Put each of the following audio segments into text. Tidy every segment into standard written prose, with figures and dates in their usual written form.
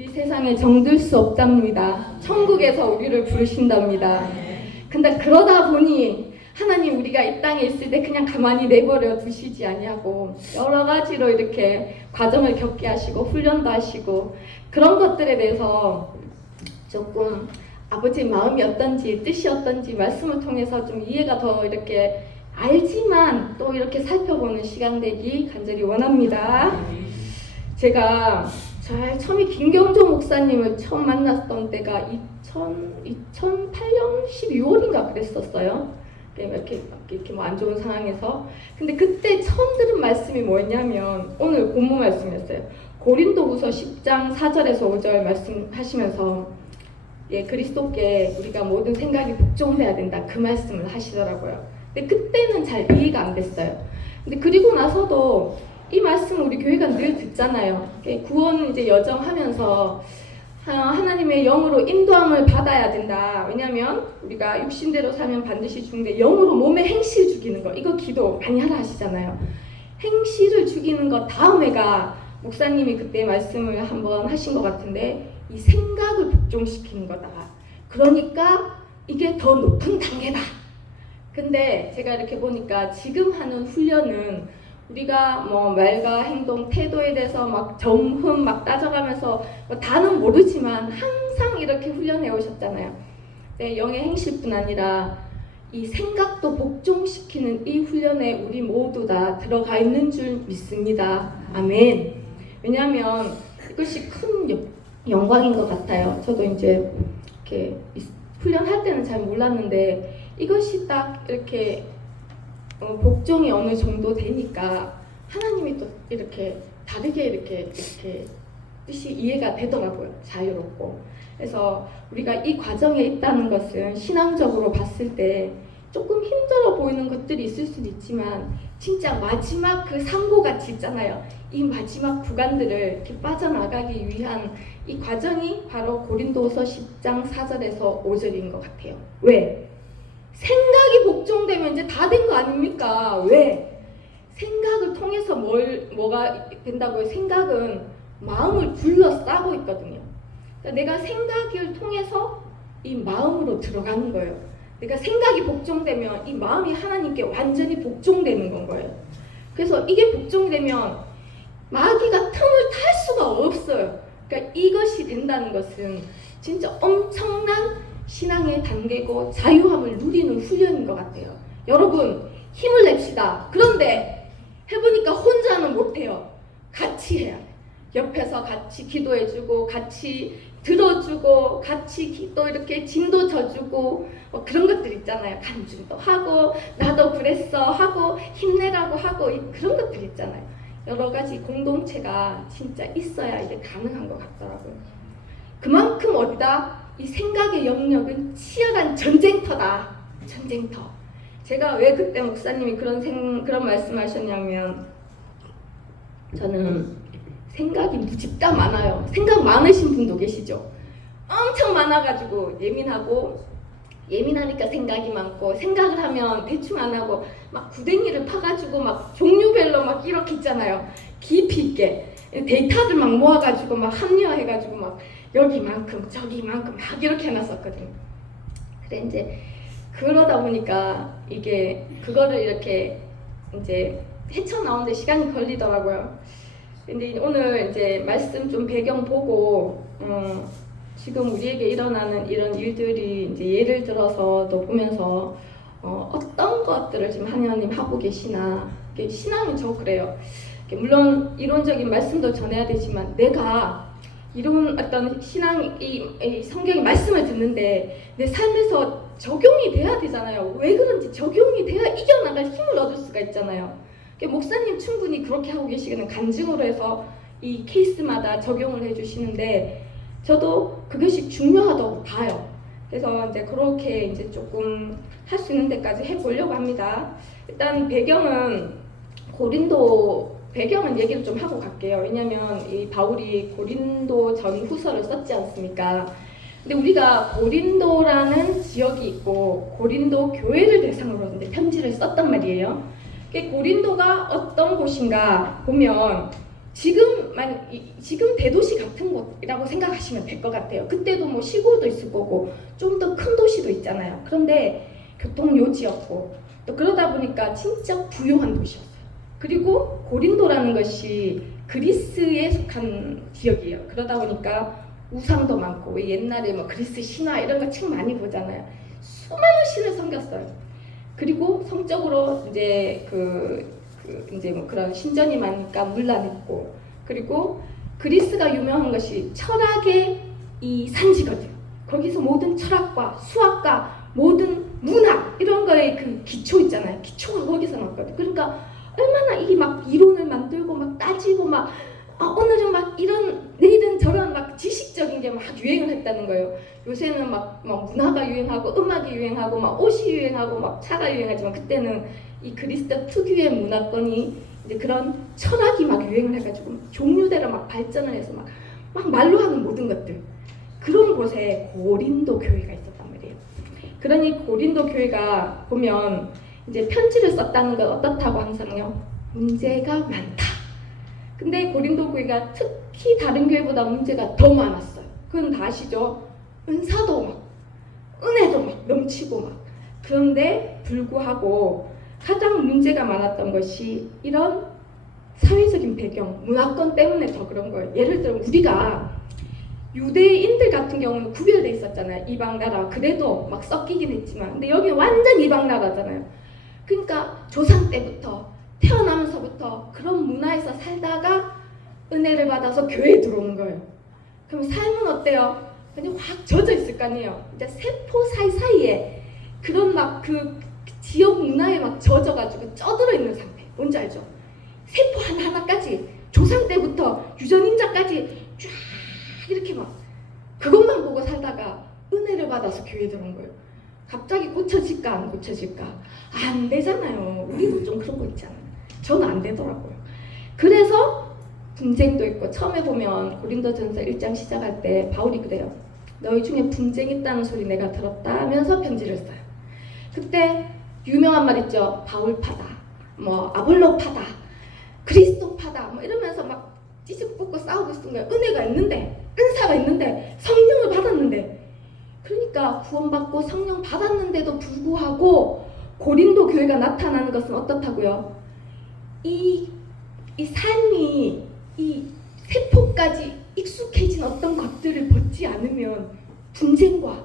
우리 세상에 정들 수 없답니다. 천국에서 우리를 부르신답니다. 근데 그러다 보니 하나님 우리가 이 땅에 있을 때 그냥 가만히 내버려 두시지 아니하고 여러 가지로 이렇게 과정을 겪게 하시고 훈련도 하시고 그런 것들에 대해서 조금 아버지 마음이 어떤지 뜻이 어떤지 말씀을 통해서 좀 이해가 더 이렇게 알지만 또 이렇게 살펴보는 시간 되기 간절히 원합니다. 제가 처음에 김경조 목사님을 처음 만났던 때가 2008년 12월인가 그랬었어요. 이렇게 뭐 안 좋은 상황에서. 근데 그때 처음 들은 말씀이 뭐였냐면 오늘 본문 말씀이었어요. 고린도후서 10장 4절에서 5절 말씀하시면서 그리스도께 우리가 모든 생각이 복종해야 된다 그 말씀을 하시더라고요. 근데 그때는 잘 이해가 안 됐어요. 근데 그리고 나서도 이 말씀을 우리 교회가 늘 듣잖아요. 구원 이제 여정하면서 하나님의 영으로 인도함을 받아야 된다. 왜냐하면 우리가 육신대로 살면 반드시 죽는데 영으로 몸에 행실 죽이는 거 이거 기도 많이 하라 하시잖아요. 행실을 죽이는 거 다음에가 목사님이 그때 말씀을 한번 하신 것 같은데 이 생각을 복종시키는 거다. 그러니까 이게 더 높은 단계다. 근데 제가 이렇게 보니까 지금 하는 훈련은 우리가 뭐 말과 행동, 태도에 대해서 막 점흠 막 따져가면서 뭐 다는 모르지만 항상 이렇게 훈련해 오셨잖아요. 네, 영의 행실뿐 아니라 이 생각도 복종시키는 이 훈련에 우리 모두 다 들어가 있는 줄 믿습니다. 아멘. 왜냐하면 이것이 큰 영광인 것 같아요. 저도 이제 이렇게 훈련할 때는 잘 몰랐는데 이것이 딱 이렇게 복종이 어느 정도 되니까 하나님이 또 이렇게 다르게 이렇게 뜻이 이해가 되더라고요. 자유롭고. 그래서 우리가 이 과정에 있다는 것은 신앙적으로 봤을 때 조금 힘들어 보이는 것들이 있을 수도 있지만 진짜 마지막 그 상고같이 있잖아요. 이 마지막 구간들을 이렇게 빠져나가기 위한 이 과정이 바로 고린도서 10장 4절에서 5절인 것 같아요. 왜? 생각이 복종되면 이제 다 된 거 아닙니까? 왜? 생각을 통해서 뭐가 된다고요? 생각은 마음을 둘러싸고 있거든요. 그러니까 내가 생각을 통해서 이 마음으로 들어가는 거예요. 내가 생각이 복종되면 이 마음이 하나님께 완전히 복종되는 건 거예요. 그래서 이게 복종되면 마귀가 틈을 탈 수가 없어요. 그러니까 이것이 된다는 것은 진짜 엄청난 신앙의 단계고 자유함을 누리는 훈련인 것 같아요. 여러분 힘을 냅시다. 그런데 해보니까 혼자는 못해요. 같이 해야 돼. 옆에서 같이 기도해주고 같이 들어주고 같이 또 이렇게 진도 져주고 뭐 그런 것들 있잖아요. 간증도 하고 나도 그랬어 하고 힘내라고 하고 그런 것들 있잖아요. 여러 가지 공동체가 진짜 있어야 이게 가능한 것 같더라고요. 그만큼 어디다? 이 생각의 영역은 치열한 전쟁터다. 전쟁터. 제가 왜 그때 목사님이 그런 말씀하셨냐면 저는 생각이 무집다 많아요. 생각 많으신 분도 계시죠? 엄청 많아가지고 예민하니까 생각이 많고 생각을 하면 대충 안 하고 막 구덩이를 파가지고 막 종류별로 막 이렇게 있잖아요. 깊이 있게 데이터들 막 모아가지고 막 합리화해가지고 막 여기만큼 저기만큼 막 이렇게 해놨었거든요. 그래 이제 그러다 보니까 이게 그거를 이렇게 이제 헤쳐나오는데 시간이 걸리더라고요. 근데 오늘 이제 말씀 좀 배경 보고 지금 우리에게 일어나는 이런 일들이 이제 예를 들어서 또 보면서 어떤 것들을 지금 하나님 하고 계시나. 신앙이 저 그래요. 물론 이론적인 말씀도 전해야 되지만 내가 이런 어떤 이 성경의 말씀을 듣는데 내 삶에서 적용이 돼야 되잖아요. 왜 그런지 적용이 돼야 이겨나갈 힘을 얻을 수가 있잖아요. 목사님 충분히 그렇게 하고 계시기는 간증으로 해서 이 케이스마다 적용을 해주시는데 저도 그것이 중요하다고 봐요. 그래서 이제 그렇게 이제 조금 할 수 있는 데까지 해보려고 합니다. 일단 배경은 얘기를 좀 하고 갈게요. 왜냐면 이 바울이 고린도 전 후서를 썼지 않습니까? 근데 우리가 고린도라는 지역이 있고 고린도 교회를 대상으로 이제 편지를 썼단 말이에요. 고린도가 어떤 곳인가 보면 지금 지금 대도시 같은 곳이라고 생각하시면 될 것 같아요. 그때도 뭐 시골도 있을 거고 좀 더 큰 도시도 있잖아요. 그런데 교통 요지였고 또 그러다 보니까 진짜 부유한 도시였어요. 그리고 고린도라는 것이 그리스에 속한 지역이에요. 그러다 보니까 우상도 많고 옛날에 뭐 그리스 신화 이런 거 책 많이 보잖아요. 수많은 신을 섬겼어요. 그리고 성적으로 이제 이제 뭐 그런 신전이 많으니까 문란했고, 그리고 그리스가 유명한 것이 철학의 이 산지거든요. 거기서 모든 철학과 수학과 모든 문학 이런 거의 그 기초 있잖아요. 기초가 거기서 났거든요. 그러니까 얼마나 이 막 이론을 만들고 막 따지고 막 오늘은 막 이런 내일은 저런 막 지식적인 게 막 유행을 했다는 거예요. 요새는 막 문화가 유행하고 음악이 유행하고 막 옷이 유행하고 막 차가 유행하지만 그때는 이 그리스 특유의 문화권이 이제 그런 철학이 막 유행을 해가지고 종류대로 막 발전을 해서 막 말로 하는 모든 것들, 그런 곳에 고린도 교회가 있었단 말이에요. 그러니 고린도 교회가 보면 이제 편지를 썼다는 건 어떻다고 항상요? 문제가 많다. 근데 고린도 교회가 특히 다른 교회보다 문제가 더 많았어요. 그건 다 아시죠? 은사도 막 은혜도 막 넘치고 막. 그런데 불구하고 가장 문제가 많았던 것이 이런 사회적인 배경, 문화권 때문에 더 그런 거예요. 예를 들어 우리가 유대인들 같은 경우는 구별돼 있었잖아요. 이방 나라. 그래도 막 섞이긴 했지만, 근데 여기 완전 이방 나라잖아요. 그러니까 조상 때부터 태어나면서부터 그런 문화에서 살다가 은혜를 받아서 교회에 들어오는 거예요. 그럼 삶은 어때요? 그냥 확 젖어 있을 거 아니에요. 이제 세포 사이사이에 그런 막 그 지역 문화에 막 젖어가지고 쪄들어 있는 상태. 뭔지 알죠? 세포 하나하나까지 조상 때부터 유전인자까지 쫙 이렇게 막 그것만 보고 살다가 은혜를 받아서 교회에 들어온 거예요. 갑자기 고쳐질까 안 고쳐질까? 안 되잖아요. 우리도 좀 그런 거 있잖아요. 저는 안 되더라고요. 그래서 분쟁도 있고, 처음에 보면 고린도전서 1장 시작할 때 바울이 그래요. 너희 중에 분쟁 있다는 소리 내가 들었다 하면서 편지를 써요. 그때 유명한 말 있죠. 바울파다, 뭐 아볼로파다, 그리스도파다, 뭐 이러면서 막 찌직볶고 싸우고 있는 거예요. 은혜가 있는데, 은사가 있는데, 성령을 받았는데. 그러니까 구원받고 성령 받았는데도 불구하고 고린도 교회가 나타나는 것은 어떻다고요? 이 삶이 이 세포까지 익숙해진 어떤 것들을 벗지 않으면 분쟁과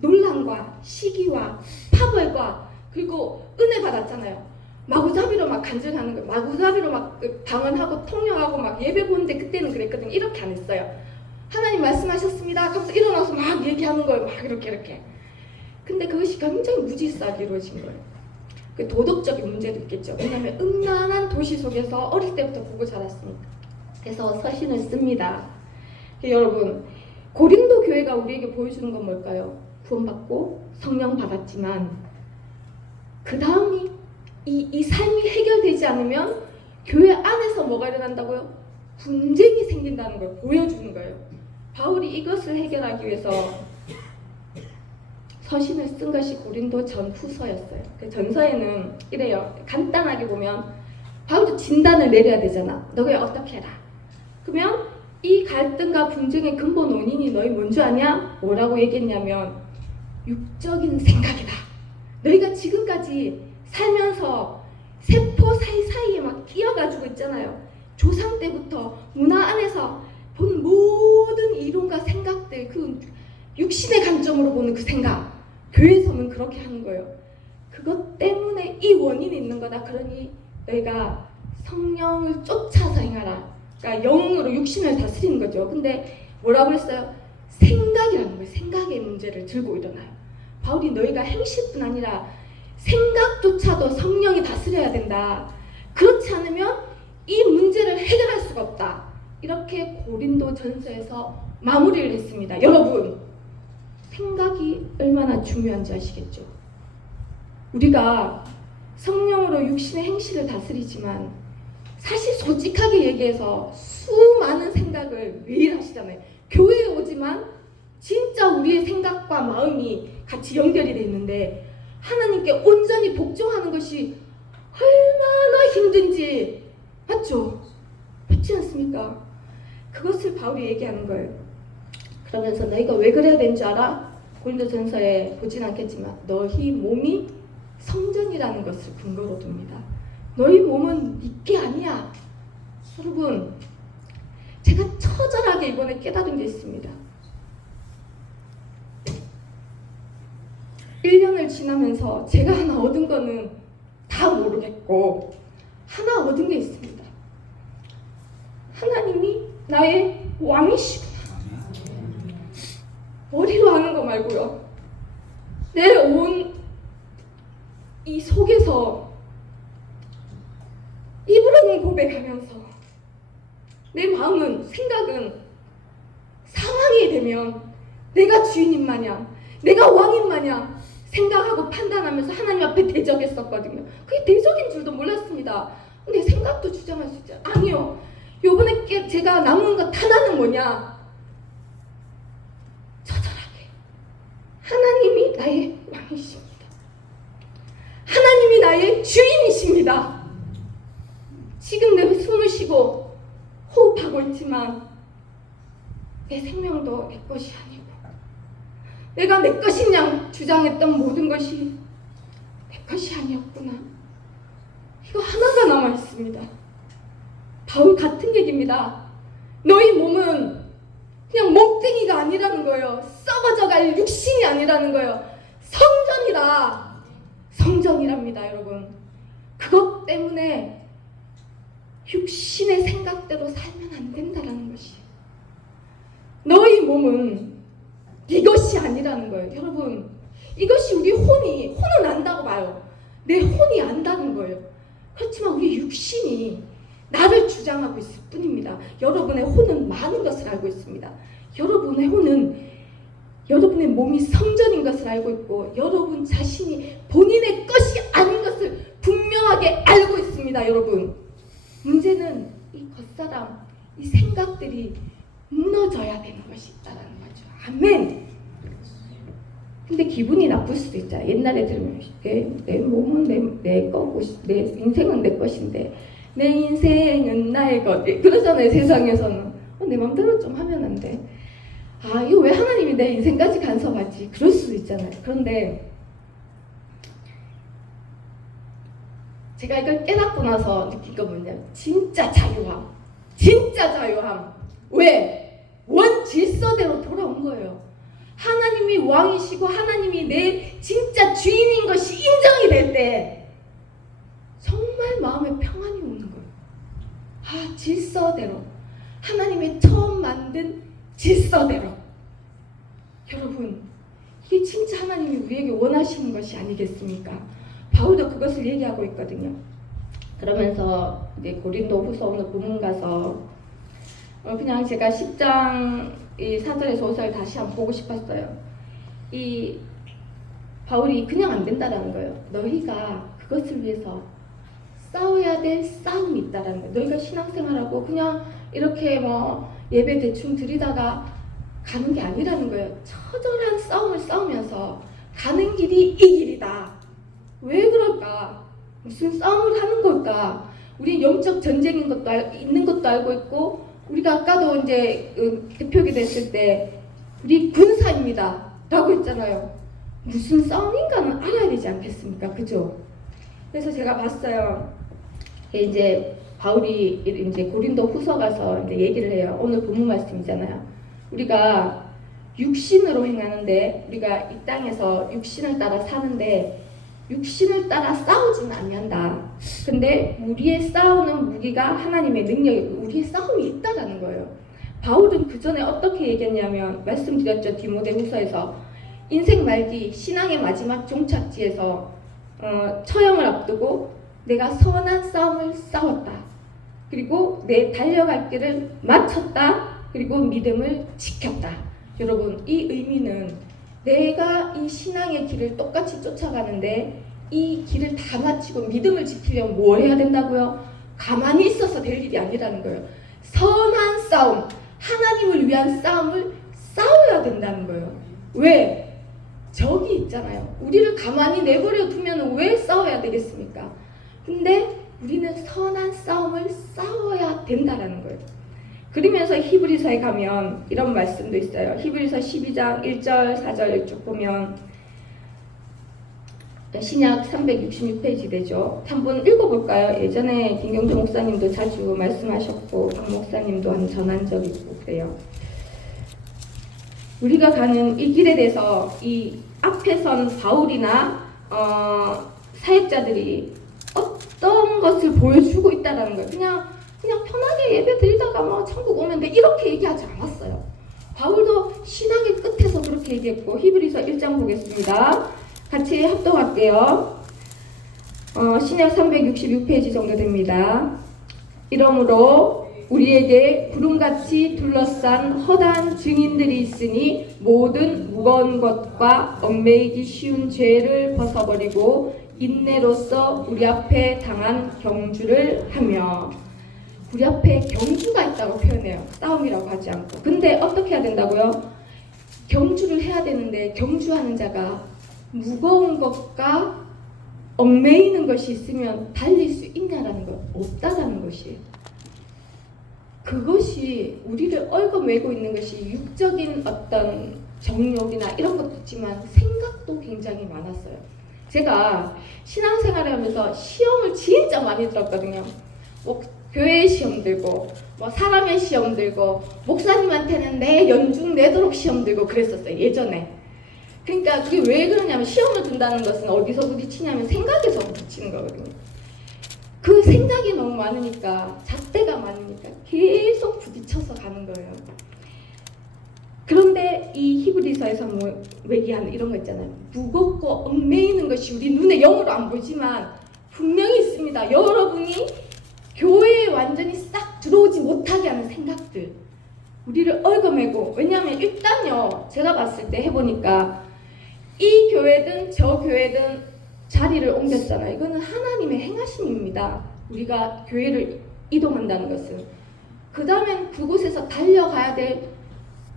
논란과 시기와 파벌과, 그리고 은혜 받았잖아요. 마구잡이로 막 간증하는 거예요. 마구잡이로 막 방언하고 통역하고 막 예배 보는데 그때는 그랬거든요. 이렇게 안 했어요. 하나님 말씀하셨습니다 하면서 일어나서 막 얘기하는 거예요. 막 이렇게. 근데 그것이 굉장히 무질서하게 이루어진 거예요. 그 도덕적인 문제도 있겠죠. 왜냐하면 음란한 도시 속에서 어릴 때부터 보고 자랐으니까. 그래서 서신을 씁니다. 여러분, 고린도 교회가 우리에게 보여주는 건 뭘까요? 구원받고 성령 받았지만 그 다음이 이 삶이 해결되지 않으면 교회 안에서 뭐가 일어난다고요? 분쟁이 생긴다는 걸 보여주는 거예요. 바울이 이것을 해결하기 위해서 서신을 쓴 것이 고린도 전후서였어요. 그 전서에는 이래요. 간단하게 보면 바울도 진단을 내려야 되잖아. 너가 어떻게 해라. 그러면 이 갈등과 분쟁의 근본 원인이 너희 뭔지 아냐? 뭐라고 얘기했냐면 육적인 생각이다. 너희가 지금까지 살면서 세포 사이사이에 막 끼어가지고 있잖아요. 조상 때부터 문화 안에서 본 모든 이론과 생각들, 그 육신의 관점으로 보는 그 생각, 교회에서는 그렇게 하는 거예요. 그것 때문에 이 원인이 있는 거다. 그러니 너희가 성령을 쫓아서 행하라. 그러니까 영으로 육신을 다스리는 거죠. 근데 뭐라고 했어요? 생각이라는 거예요. 생각의 문제를 들고 일어나요. 바울이 너희가 행실뿐 아니라 생각조차도 성령이 다스려야 된다. 그렇지 않으면 이 문제를 해결할 수가 없다. 이렇게 고린도 전서에서 마무리를 했습니다. 여러분, 생각이 얼마나 중요한지 아시겠죠? 우리가 성령으로 육신의 행실을 다스리지만 사실 솔직하게 얘기해서 수많은 생각을 매일 하시잖아요. 교회에 오지만 진짜 우리의 생각과 마음이 같이 연결이 돼 있는데 하나님께 온전히 복종하는 것이 얼마나 힘든지, 맞죠? 그렇지 않습니까? 그것을 바울이 얘기하는 거예요. 그러면서 너희가 왜 그래야 되는 줄 알아? 고린도전서에 보진 않겠지만 너희 몸이 성전이라는 것을 근거로 둡니다. 너희 몸은 네게 아니야. 여러분, 제가 처절하게 이번에 깨달은 게 있습니다. 1년을 지나면서 제가 하나 얻은 거는 다 모르겠고 하나 얻은 게 있습니다. 하나님이 나의 왕이시구나. 머리로 하는 거 말고요. 내 온 이 속에서 입으로는 고백하면서 내 마음은, 생각은 상황이 되면 내가 주인인 마냥, 내가 왕인 마냥 생각하고 판단하면서 하나님 앞에 대적했었거든요. 그게 대적인 줄도 몰랐습니다. 근데 생각도 주장할 수 있죠. 아니요. 요번에 제가 남은 것 하나는 뭐냐? 처절하게 하나님이 나의 왕이십니다. 하나님이 나의 주인이십니다. 지금 내 숨을 쉬고 호흡하고 있지만 내 생명도 내 것이 아니고 내가 내 것인 양 주장했던 모든 것이 내 것이 아니었구나. 이거 하나가 남아있습니다. 바울 같은 얘기입니다. 너희 몸은 그냥 몸뚱이가 아니라는 거예요. 썩어져갈 육신이 아니라는 거예요. 성전이다. 성전이랍니다, 여러분. 그것 때문에 육신의 생각대로 살면 안 된다라는 것이. 너희 몸은 이것이 아니라는 거예요. 여러분, 이것이 우리 혼은 안다고 봐요. 내 혼이 안다는 거예요. 그렇지만 우리 육신이 나를 주장하고 있을 뿐입니다. 여러분의 혼은 많은 것을 알고 있습니다. 여러분의 혼은 여러분의 몸이 성전인 것을 알고 있고 여러분 자신이 본인의 것이 아닌 것을 분명하게 알고 있습니다. 여러분, 문제는 이 겉사람, 이 생각들이 무너져야 되는 것이 있다는 거죠. 아멘. 근데 기분이 나쁠 수도 있잖아요. 옛날에 들으면 내 몸은 내 거고 내 인생은 내 것인데 내 인생은 나의 것. 그러잖아요. 세상에서는. 내 맘대로 좀 하면 안 돼. 아, 이거 왜 하나님이 내 인생까지 간섭하지? 그럴 수도 있잖아요. 그런데 제가 이걸 깨닫고 나서 느낀 건 뭐냐면 진짜 자유함. 진짜 자유함. 왜? 원 질서대로 돌아온 거예요. 하나님이 왕이시고 하나님이 내 진짜 주인인 것이 인정이 될 때 정말 마음에 평안이 오는 거예요. 아, 질서대로. 하나님의 처음 만든 질서대로. 여러분, 이게 진짜 하나님이 우리에게 원하시는 것이 아니겠습니까? 바울도 그것을 얘기하고 있거든요. 그러면서 이제 고린도 후서 오늘 본문 가서 그냥 제가 10장 이 4절에서 5절 다시 한번 보고 싶었어요. 이 바울이 그냥 안 된다라는 거예요. 너희가 그것을 위해서 싸워야 될 싸움이 있다라는 거예요. 너희가 신앙생활하고 그냥 이렇게 뭐 예배 대충 드리다가 가는 게 아니라는 거예요. 처절한 싸움을 싸우면서 가는 길이 이 길이다. 왜 그럴까? 무슨 싸움을 하는 걸까? 우리 영적 전쟁인 것도 있는 것도 알고 있고, 우리가 아까도 이제 대표기 됐을 때 우리 군사입니다 라고 했잖아요. 무슨 싸움인가는 알아야 되지 않겠습니까? 그죠? 그래서 제가 봤어요. 이제 바울이 이제 고린도 후서 가서 이제 얘기를 해요. 오늘 본문 말씀이잖아요. 우리가 육신으로 행하는데, 우리가 이 땅에서 육신을 따라 사는데 육신을 따라 싸우지는 아니한다. 근데 우리의 싸우는 무기가 하나님의 능력이고 우리의 싸움이 있다라는 거예요. 바울은 그 전에 어떻게 얘기했냐면, 말씀드렸죠. 디모데후서에서 인생 말기 신앙의 마지막 종착지에서 처형을 앞두고 내가 선한 싸움을 싸웠다. 그리고 내 달려갈 길을 마쳤다. 그리고 믿음을 지켰다. 여러분, 이 의미는 내가 이 신앙의 길을 똑같이 쫓아가는데 이 길을 다 마치고 믿음을 지키려면 뭘 해야 된다고요? 가만히 있어서 될 일이 아니라는 거예요. 선한 싸움, 하나님을 위한 싸움을 싸워야 된다는 거예요. 왜? 적이 있잖아요. 우리를 가만히 내버려 두면 왜 싸워야 되겠습니까? 근데 우리는 선한 싸움을 싸워야 된다라는 거예요. 그러면서 히브리서에 가면 이런 말씀도 있어요. 히브리서 12장 1절 4절 쭉 보면 신약 366페이지 되죠. 한번 읽어볼까요? 예전에 김경주 목사님도 자주 말씀하셨고 박 목사님도 한 전한 적이 있고 그래요. 우리가 가는 이 길에 대해서 이 앞에 선 바울이나 사역자들이 어떤 것을 보여주고 있다는 거예요. 그냥 편하게 예배 드리다가 뭐 천국 오면 돼 이렇게 얘기하지 않았어요. 바울도 신앙의 끝에서 그렇게 얘기했고 히브리서 1장 보겠습니다. 같이 합독할게요. 신약 366페이지 정도 됩니다. 이러므로 우리에게 구름같이 둘러싼 허다한 증인들이 있으니 모든 무거운 것과 얽매이기 쉬운 죄를 벗어버리고 인내로써 우리 앞에 당한 경주를 하며, 우리 앞에 경주가 있다고 표현해요. 싸움이라고 하지 않고. 근데 어떻게 해야 된다고요? 경주를 해야 되는데 경주하는 자가 무거운 것과 얽매이는 것이 있으면 달릴 수 있냐라는 것, 없다라는 것이에요. 그것이 우리를 얽어매고 있는 것이 육적인 어떤 정욕이나 이런 것도 있지만 생각도 굉장히 많았어요. 제가 신앙생활을 하면서 시험을 진짜 많이 들었거든요. 뭐 교회 시험 들고 뭐 사람의 시험 들고 목사님한테는 내 연중 내도록 시험 들고 그랬었어요. 예전에. 그러니까 그게 왜 그러냐면 시험을 든다는 것은 어디서 부딪히냐면 생각에서 부딪히는 거거든요. 그 생각이 너무 많으니까 잣대가 많으니까 계속 부딪혀서 가는 거예요. 그런데 이 히브리서에서 뭐 얘기하는 이런 거 있잖아요. 무겁고 얽매이는 것이 우리 눈에 영으로 안 보이지만 분명히 있습니다. 여러분이 교회에 완전히 싹 들어오지 못하게 하는 생각들, 우리를 얽어매고. 왜냐하면 일단요, 제가 봤을 때 해보니까 이 교회든 저 교회든 자리를 옮겼잖아요. 이거는 하나님의 행하심입니다. 우리가 교회를 이동한다는 것은. 그 다음엔 그곳에서 달려가야 될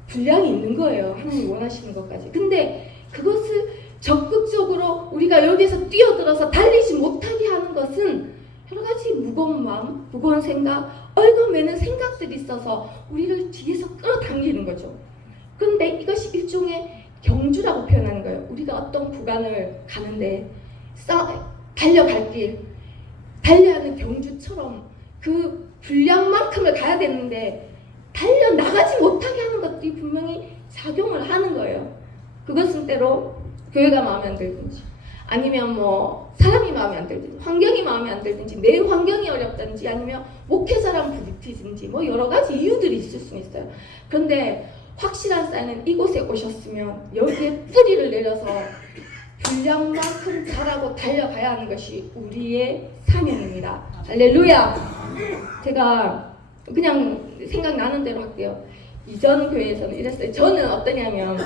분량이 있는 거예요. 하나님 원하시는 것까지. 근데 그것을 적극적으로 우리가 여기에서 뛰어들어서 달리지 못하게 하는 것은 여러 가지 무거운 마음, 무거운 생각, 얽어매는 생각들이 있어서 우리를 뒤에서 끌어당기는 거죠. 그런데 이것이 일종의 경주라고 표현하는 거예요. 우리가 어떤 구간을 가는데 달려갈 길, 달려야 하는 경주처럼 그 분량만큼을 가야 되는데 달려나가지 못하게 하는 것들이 분명히 작용을 하는 거예요. 그것은 때로 교회가 마음에 안 들든지 아니면 뭐 사람이 마음에 안 들든지 환경이 마음에 안 들든지 내 환경이 어렵든지 아니면 목회자랑 부딪히든지 뭐 여러 가지 이유들이 있을 수는 있어요. 그런데 확실한 사인은 이곳에 오셨으면 여기에 뿌리를 내려서 분량만큼 자라고 달려가야 하는 것이 우리의 사명입니다. 할렐루야! 제가 그냥 생각나는 대로 할게요. 이전 교회에서는 이랬어요. 저는 어떠냐면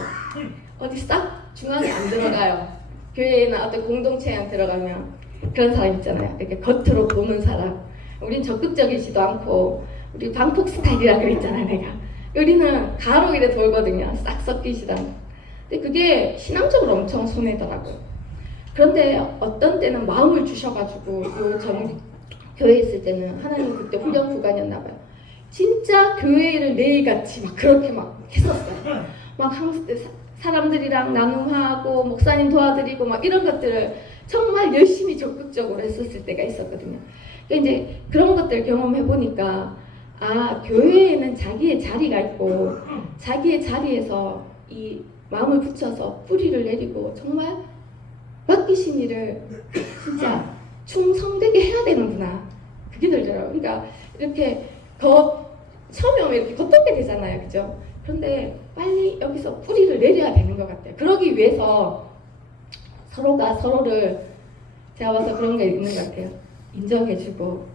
어디 싹 중앙에 안 들어가요. 교회나 어떤 공동체에 안 들어가면 그런 사람 있잖아요. 이렇게 겉으로 보는 사람. 우린 적극적이지도 않고 우리 방폭 스타일이라 그랬잖아요. 내가. 우리는 가로 이래 돌거든요. 싹 섞이지도 않고. 근데 그게 신앙적으로 엄청 손해더라고요. 그런데 어떤 때는 마음을 주셔가지고 전 교회에 있을 때는 하나님 그때 훈련 구간이었나 봐요. 진짜 교회를 매일같이 막 그렇게 막 했었어요. 막 사람들이랑 나눔하고 목사님 도와드리고 막 이런 것들을 정말 열심히 적극적으로 했었을 때가 있었거든요. 그러니까 이제 그런 것들을 경험해 보니까 아, 교회에는 자기의 자리가 있고 자기의 자리에서 이 마음을 붙여서 뿌리를 내리고 정말 맡기신 일을 진짜 충성되게 해야 되는구나. 그게 들더라고요. 그러니까 이렇게 처음에 오면 이렇게 겉돌게 되잖아요. 그죠? 그런데 빨리 여기서 뿌리를 내려야 되는 것 같아요. 그러기 위해서 서로가 서로를, 제가 봐서 그런 게 있는 것 같아요. 인정해주고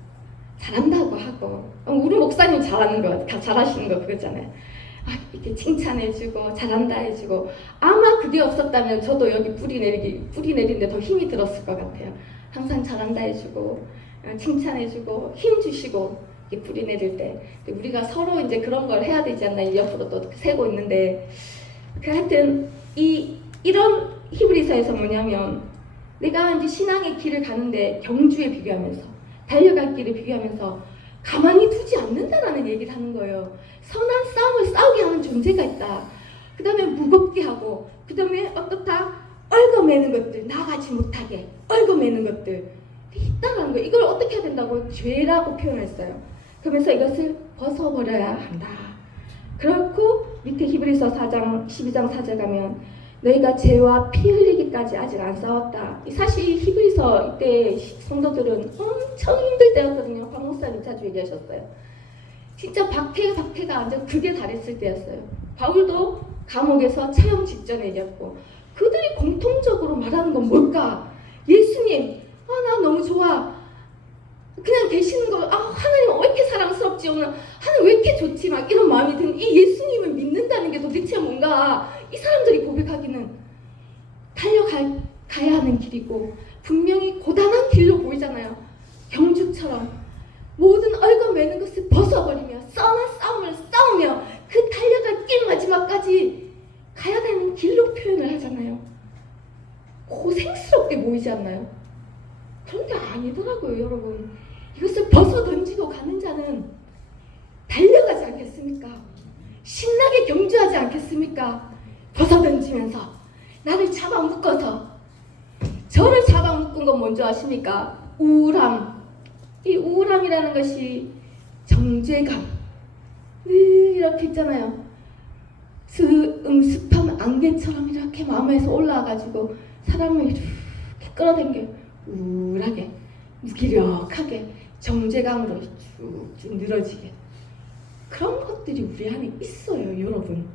잘한다고 하고, 우리 목사님 잘하는 거, 잘하시는 거 그거잖아요. 이렇게 칭찬해주고 잘한다 해주고. 아마 그게 없었다면 저도 여기 뿌리 내리는데 더 힘이 들었을 것 같아요. 항상 잘한다 해주고 칭찬해주고 힘 주시고 이렇게 뿌리 내릴 때 우리가 서로 이제 그런 걸 해야 되지 않나 옆으로 또 세고 있는데, 하여튼 이런 히브리서에서 뭐냐면 내가 이제 신앙의 길을 가는데 경주에 비교하면서 달려갈 길을 비교하면서 가만히 두지 않는다라는 얘기를 하는 거예요. 선한 싸움을 싸우게 하는 존재가 있다. 그 다음에 무겁게 하고, 그 다음에 어떻다? 얽어매는 것들, 나가지 못하게 얽어매는 것들 있다라는 거예요. 이걸 어떻게 해야 된다고? 죄라고 표현했어요. 그러면서 이것을 벗어버려야 한다. 그렇고 밑에 히브리서 4장 12장 4절 가면 너희가 죄와 피 흘리기까지 아직 안 싸웠다. 사실 히브리서 이때 성도들은 엄청 힘들 때였거든요. 박 목사님 자주 얘기하셨어요. 진짜 박해가 완전 극에 달했을 때였어요. 바울도 감옥에서 처형 직전에 얘기했고, 그들이 공통적으로 말하는 건 뭘까? 예수님, 나 너무 좋아. 그냥 계시는 거, 하나님 왜 이렇게 사랑스럽지? 오늘 하나님 왜 이렇게 좋지? 막 이런 마음이 드는, 이 예수님을 믿는다는 게 도대체 뭔가? 이 사람들이 고백하기는 달려가야 하는 길이고 분명히 고단한 길로 보이잖아요. 경주처럼 모든 얽어매는 것을 벗어버리며 선한 싸움을 싸우며 그 달려갈 길 마지막까지 가야 되는 길로 표현을 하잖아요. 고생스럽게 보이지 않나요? 그런데 아니더라고요, 여러분. 이것을 벗어 던지고 가는 자는 달려가지 않겠습니까? 신나게 경주하지 않겠습니까? 벗어 던지면서 나를 잡아묶어서, 저를 잡아묶은 건 뭔지 아십니까? 우울함. 이 우울함이라는 것이 정죄감. 이렇게 있잖아요. 습한 안개처럼 이렇게 마음에서 올라와가지고 사람을 이렇게 끌어당겨 우울하게, 무기력하게, 정죄감으로 쭉쭉 늘어지게. 그런 것들이 우리 안에 있어요, 여러분.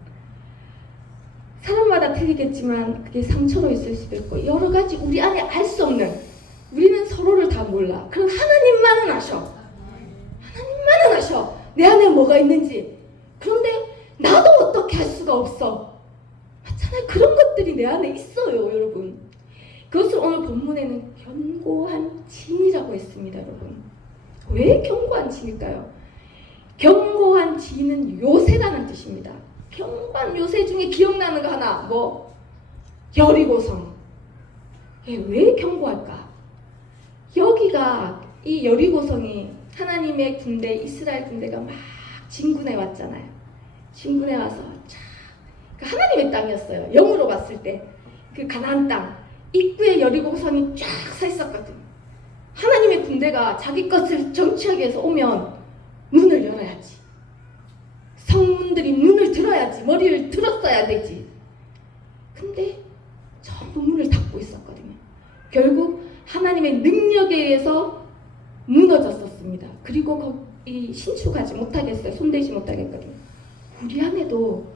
사람마다 틀리겠지만 그게 상처로 있을 수도 있고 여러 가지 우리 안에 알 수 없는, 우리는 서로를 다 몰라. 그럼 하나님만은 아셔. 하나님만은 아셔. 내 안에 뭐가 있는지. 그런데 나도 어떻게 할 수가 없어. 맞잖아요. 그런 것들이 내 안에 있어요, 여러분. 그것을 오늘 본문에는 견고한 진이라고 했습니다, 여러분. 왜 견고한 진일까요? 견고한 진은 요새라는 뜻입니다. 견고한 요새 중에 기억나는 거 하나, 여리고성. 왜 견고할까? 여기가, 이 여리고성이 하나님의 군대, 이스라엘 군대가 막 진군해 왔잖아요. 진군해 와서 하나님의 땅이었어요. 영으로 봤을 때 그 가나안 땅 입구에 여리고성이 쫙 서 있었거든요. 하나님의 군대가 자기 것을 정치하기 위해서 오면 문을 열어야지. 성문들이 문을 들어야지. 머리를 들었어야 되지. 근데 전부 문을 닫고 있었거든요. 결국 하나님의 능력에 의해서 무너졌었습니다. 그리고 거기 신축하지 못하겠어요. 손대지 못하겠거든요. 우리 안에도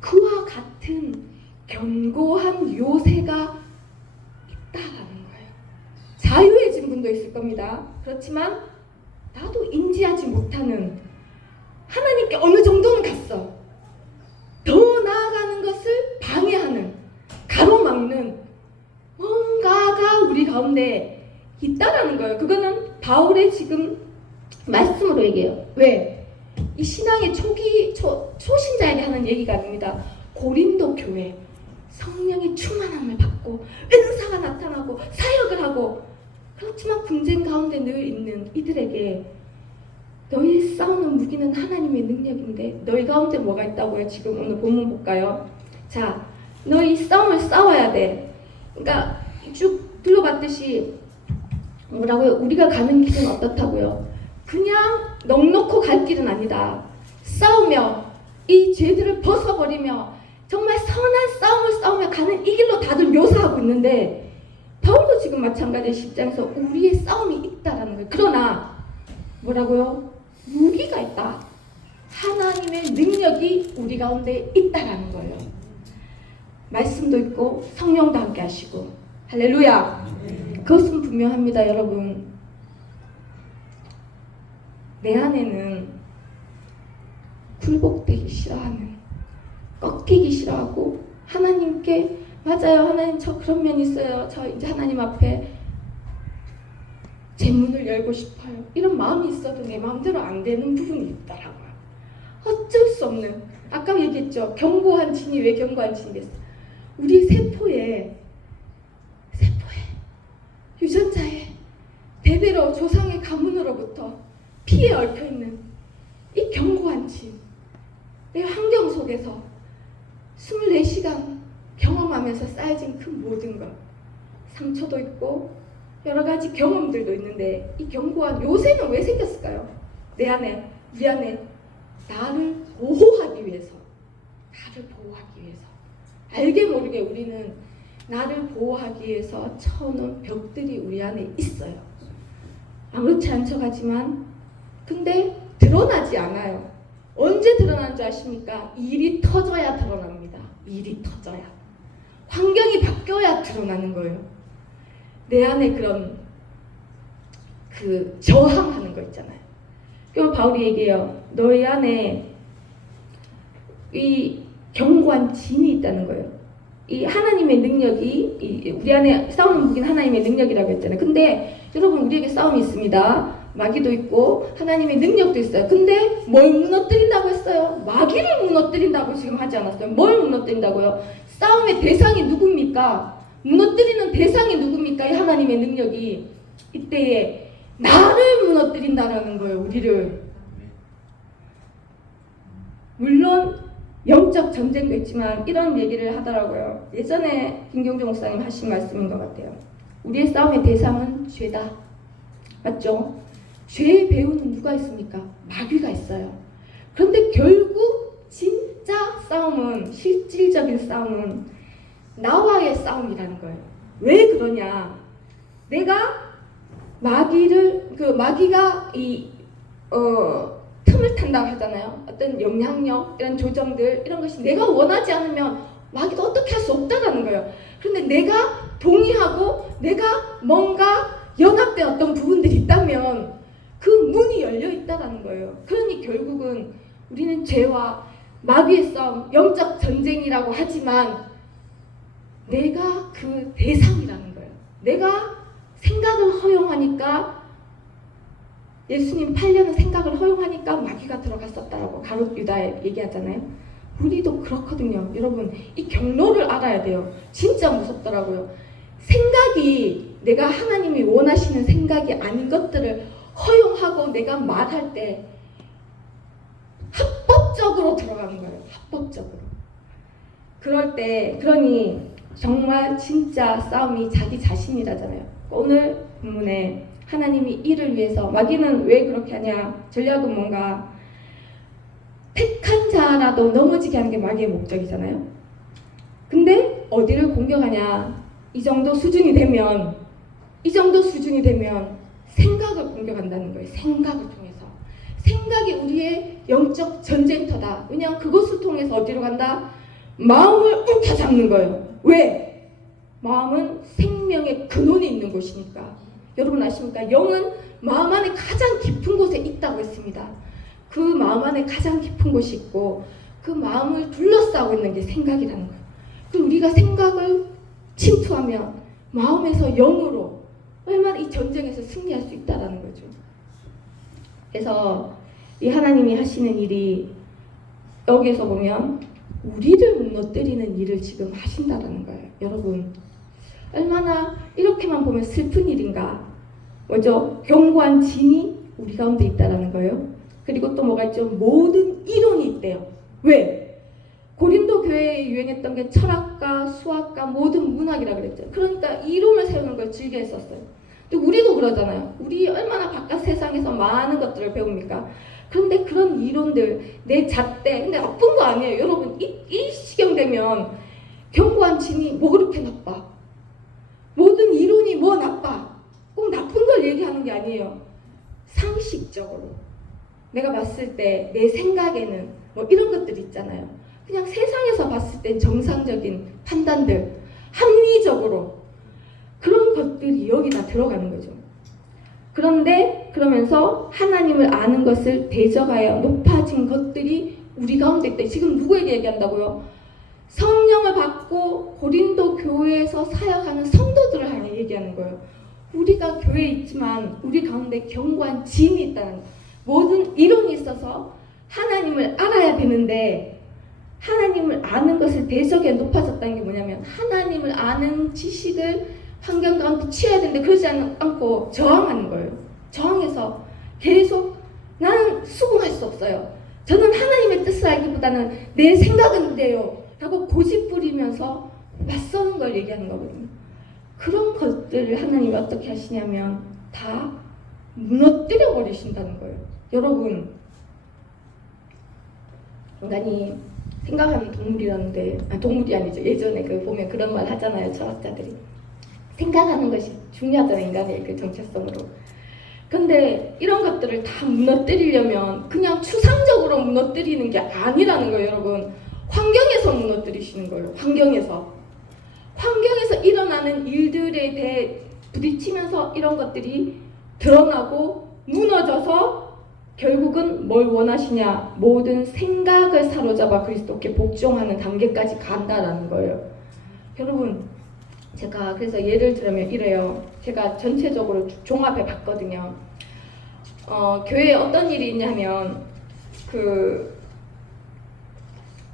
그와 같은 견고한 요새가 있다라는 거예요. 자유해진 분도 있을 겁니다. 그렇지만 나도 인지하지 못하는, 하나님께 어느 정도는 갔어. 더 나아가는 것을 방해하는, 가로막는 뭔가가 우리 가운데 있다라는 거예요. 그거는 바울의 지금 말씀으로 얘기해요. 왜? 이 신앙의 초신자에게 하는 얘기가 아닙니다. 고린도 교회 성령의 충만함을 받고 은사가 나타나고 사역을 하고, 그렇지만 분쟁 가운데 늘 있는 이들에게 너희 싸우는 무기는 하나님의 능력인데 너희 가운데 뭐가 있다고요? 지금 오늘 본문 볼까요? 자, 너희 싸움을 싸워야 돼. 그러니까 쭉 둘러봤듯이 뭐라고요? 우리가 가는 길은 어떻다고요? 그냥 넉넉히 갈 길은 아니다. 싸우며 이 죄들을 벗어버리며 정말 선한 싸움을 싸우며 가는 이 길로 다들 묘사하고 있는데, 바울도 지금 마찬가지로 10장에서 우리의 싸움이 있다라는 거예요. 그러나 뭐라고요? 무기가 있다. 하나님의 능력이 우리 가운데 있다라는 거예요. 말씀도 있고 성령도 함께 하시고. 할렐루야. 그것은 분명합니다, 여러분. 내 안에는 굴복되기 싫어하는, 꺾이기 싫어하고, 하나님께 맞아요, 하나님 저 그런 면이 있어요. 저 이제 하나님 앞에 제 문을 열고 싶어요. 이런 마음이 있어도 내 마음대로 안 되는 부분이 있더라고요. 어쩔 수 없는, 아까 얘기했죠. 견고한 진이 왜 견고한 진이겠어? 우리 세포에 유전자에 대대로 조상의 가문으로부터 피에 얽혀있는 이 견고한 짐, 내 환경 속에서 24시간 경험하면서 쌓여진 그 모든 것, 상처도 있고 여러 가지 경험들도 있는데 이 견고한 요새는 왜 생겼을까요? 내 안에, 우리 안에 나를 보호하기 위해서, 나를 보호하기 위해서. 알게 모르게 우리는 나를 보호하기 위해서 쳐놓은 벽들이 우리 안에 있어요. 아무렇지 않은 척하지만 근데 드러나지 않아요. 언제 드러나는 줄 아십니까? 일이 터져야 드러납니다. 일이 터져야. 환경이 바뀌어야 드러나는 거예요. 내 안에 그런 그 저항하는 거 있잖아요. 그럼 바울이 얘기해요. 너희 안에 이 견고한 진이 있다는 거예요. 이 하나님의 능력이 우리 안에 싸우는 무기는 하나님의 능력이라고 했잖아요. 근데 여러분 우리에게 싸움이 있습니다. 마귀도 있고 하나님의 능력도 있어요. 근데 뭘 무너뜨린다고 했어요? 마귀를 무너뜨린다고 지금 하지 않았어요. 뭘 무너뜨린다고요? 싸움의 대상이 누굽니까? 무너뜨리는 대상이 누굽니까? 이 하나님의 능력이 이때에 나를 무너뜨린다라는 거예요. 우리를. 물론 영적 전쟁도 있지만 이런 얘기를 하더라고요. 예전에 김경주 목사님 하신 말씀인 것 같아요. 우리의 싸움의 대상은 죄다. 맞죠? 죄의 배후는 누가 있습니까? 마귀가 있어요. 그런데 결국 진짜 싸움은, 실질적인 싸움은 나와의 싸움이라는 거예요. 왜 그러냐? 내가 마귀가 틈을 탄다고 하잖아요. 어떤 영향력, 이런 조정들, 이런 것이 내가 원하지 않으면 마귀도 어떻게 할 수 없다라는 거예요. 그런데 내가 동의하고 내가 뭔가 연합된 어떤 부분들이 있다면 그 문이 열려 있다라는 거예요. 그러니 결국은 우리는 죄와 마귀의 싸움, 영적 전쟁이라고 하지만 내가 그 대상이라는 거예요. 내가 생각을 허용하니까, 예수님 8년은 생각을 허용하니까 마귀가 들어갔었다라고 가룟 유다에 얘기하잖아요. 우리도 그렇거든요. 여러분 이 경로를 알아야 돼요. 진짜 무섭더라고요. 생각이 내가 하나님이 원하시는 생각이 아닌 것들을 허용하고 내가 말할 때 합법적으로 들어가는 거예요. 합법적으로. 그럴 때 그러니 정말 진짜 싸움이 자기 자신이라잖아요. 오늘 본문에 하나님이 이를 위해서, 마귀는 왜 그렇게 하냐? 전략은 뭔가 택한 자라도 넘어지게 하는 게 마귀의 목적이잖아요. 근데 어디를 공격하냐? 이 정도 수준이 되면 생각을 공격한다는 거예요. 생각을 통해서. 생각이 우리의 영적 전쟁터다. 왜냐하면 그것을 통해서 어디로 간다? 마음을 움켜잡는 거예요. 왜? 마음은 생명의 근원이 있는 곳이니까. 여러분 아십니까? 영은 마음 안에 가장 깊은 곳에 있다고 했습니다. 그 마음 안에 가장 깊은 곳이 있고 그 마음을 둘러싸고 있는 게 생각이라는 거예요. 그럼 우리가 생각을 침투하면 마음에서 영으로 얼마나 이 전쟁에서 승리할 수 있다라는 거죠. 그래서 이 하나님이 하시는 일이 여기에서 보면 우리를 무너뜨리는 일을 지금 하신다라는 거예요. 여러분 얼마나 이렇게만 보면 슬픈 일인가. 뭐죠? 견고한 진이 우리 가운데 있다라는 거예요. 그리고 또 뭐가 있죠? 모든 이론이 있대요. 왜? 고린도 교회에 유행했던 게 철학과 수학과 모든 문학이라 그랬죠. 그러니까 이론을 세우는 걸 즐겨 했었어요. 근데 우리도 그러잖아요. 우리 얼마나 바깥 세상에서 많은 것들을 배웁니까? 그런데 그런 이론들, 내 잣대, 근데 나쁜 거 아니에요. 여러분 이 시경 되면 견고한 진이 뭐 그렇게 나빠? 모든 이론이 뭐 나빠? 꼭 나쁜 걸 얘기하는 게 아니에요. 상식적으로 내가 봤을 때 내 생각에는 뭐 이런 것들 있잖아요. 그냥 세상에서 봤을 땐 정상적인 판단들, 합리적으로 그런 것들이 여기다 들어가는 거죠. 그런데 그러면서 하나님을 아는 것을 대적하여 높아진 것들이 우리 가운데 있다. 지금 누구에게 얘기한다고요? 성령을 받고 고린도 교회에서 사역하는 성도들을 향해 얘기하는 거예요. 우리가 교회에 있지만 우리 가운데 견고한 진이 있다는 거예요. 모든 이론이 있어서 하나님을 알아야 되는데 하나님을 아는 것을 대적에 높아졌다는 게 뭐냐면 하나님을 아는 지식을 환경 가운데 취해야 되는데 그러지 않고 저항하는 거예요. 저항해서 계속 나는 수긍할 수 없어요. 저는 하나님의 뜻을 알기보다는 내 생각은 이래요 라고 고집 부리면서 맞서는 걸 얘기하는 거거든요. 그런 것들을 하나님이 어떻게 하시냐면 다 무너뜨려 버리신다는 거예요. 여러분, 인간이 생각하는 동물이라는데, 동물이 아니죠. 예전에 보면 그런 말 하잖아요. 철학자들이. 생각하는 것이 중요하잖아요. 인간의 그 정체성으로. 근데 이런 것들을 다 무너뜨리려면 그냥 추상적으로 무너뜨리는 게 아니라는 거예요. 여러분, 환경에서 무너뜨리시는 거예요. 환경에서 일어나는 일들에 대해 부딪히면서 이런 것들이 드러나고 무너져서 결국은 뭘 원하시냐, 모든 생각을 사로잡아 그리스도께 복종하는 단계까지 간다라는 거예요. 여러분, 제가 그래서 예를 들면 이래요. 제가 전체적으로 종합해 봤거든요. 교회에 어떤 일이 있냐면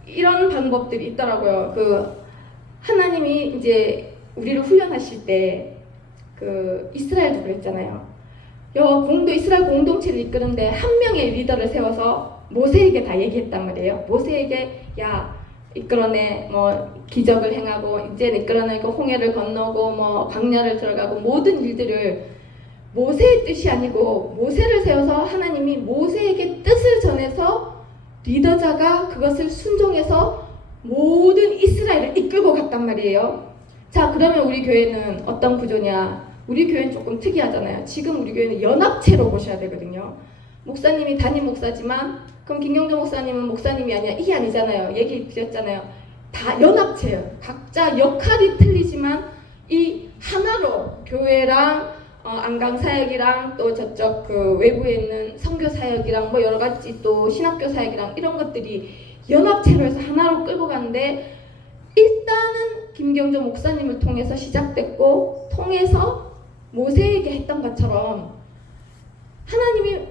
이런 방법들이 있더라고요. 하나님이 이제 우리를 훈련하실 때 이스라엘도 그랬잖아요. 이스라엘 공동체를 이끄는데 한 명의 리더를 세워서 모세에게 다 얘기했단 말이에요. 모세에게 이끌어내, 기적을 행하고 이제 이끌어내고 홍해를 건너고 광야를 들어가고 모든 일들을 모세의 뜻이 아니고 모세를 세워서 하나님이 모세에게 뜻을 전해서 리더자가 그것을 순종해서 모든 이스라엘을 이끌고 갔단 말이에요. 자, 그러면 우리 교회는 어떤 구조냐? 우리 교회는 조금 특이하잖아요. 지금 우리 교회는 연합체로 보셔야 되거든요. 목사님이 담임 목사지만 그럼 김경조 목사님은 목사님이 아니야. 이게 아니잖아요. 얘기 드렸잖아요. 다 연합체예요. 각자 역할이 틀리지만 이 하나로 교회랑 안강사역이랑 또 저쪽 외부에 있는 선교사역이랑 여러 가지 또 신학교 사역이랑 이런 것들이 연합체로 해서 하나로 끌고 가는데 일단은 김경조 목사님을 통해서 시작됐고 통해서 모세에게 했던 것처럼 하나님이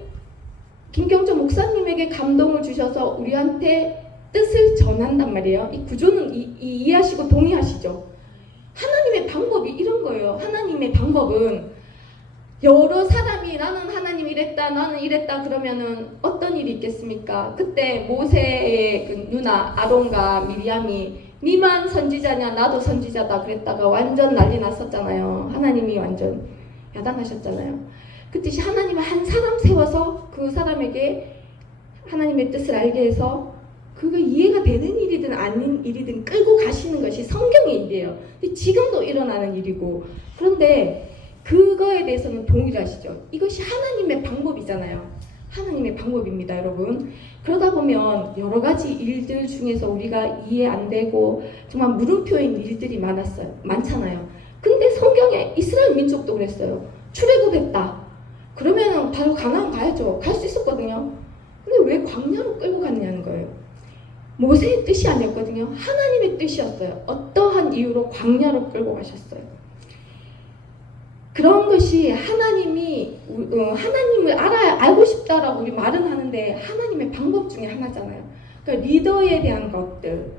김경조 목사님에게 감동을 주셔서 우리한테 뜻을 전한단 말이에요. 이 구조는 이해하시고 동의하시죠? 하나님의 방법이 이런 거예요. 하나님의 방법은 여러 사람이 나는 하나님 이랬다 나는 이랬다 그러면은 어떤 일이 있겠습니까? 그때 모세의 누나 아론과 미리암이 니만 선지자냐 나도 선지자다 그랬다가 완전 난리 났었잖아요. 하나님이 완전 야단하셨잖아요. 그때 하나님은 한 사람 세워서 그 사람에게 하나님의 뜻을 알게 해서 그거 이해가 되는 일이든 아닌 일이든 끌고 가시는 것이 성경의 일이에요. 근데 지금도 일어나는 일이고 그런데 그거에 대해서는 동일하시죠. 이것이 하나님의 방법이잖아요. 하나님의 방법입니다, 여러분. 그러다 보면 여러 가지 일들 중에서 우리가 이해 안 되고 정말 물음표인 일들이 많잖아요. 근데 성경에 이스라엘 민족도 그랬어요. 출애굽했다. 그러면은 바로 가나안 가야죠. 갈 수 있었거든요. 근데 왜 광야로 끌고 갔냐는 거예요. 모세의 뜻이 아니었거든요. 하나님의 뜻이었어요. 어떠한 이유로 광야로 끌고 가셨어요. 그런 것이 하나님을 알고 싶다라고 우리 말은 하는데 하나님의 방법 중에 하나잖아요. 그러니까 리더에 대한 것들을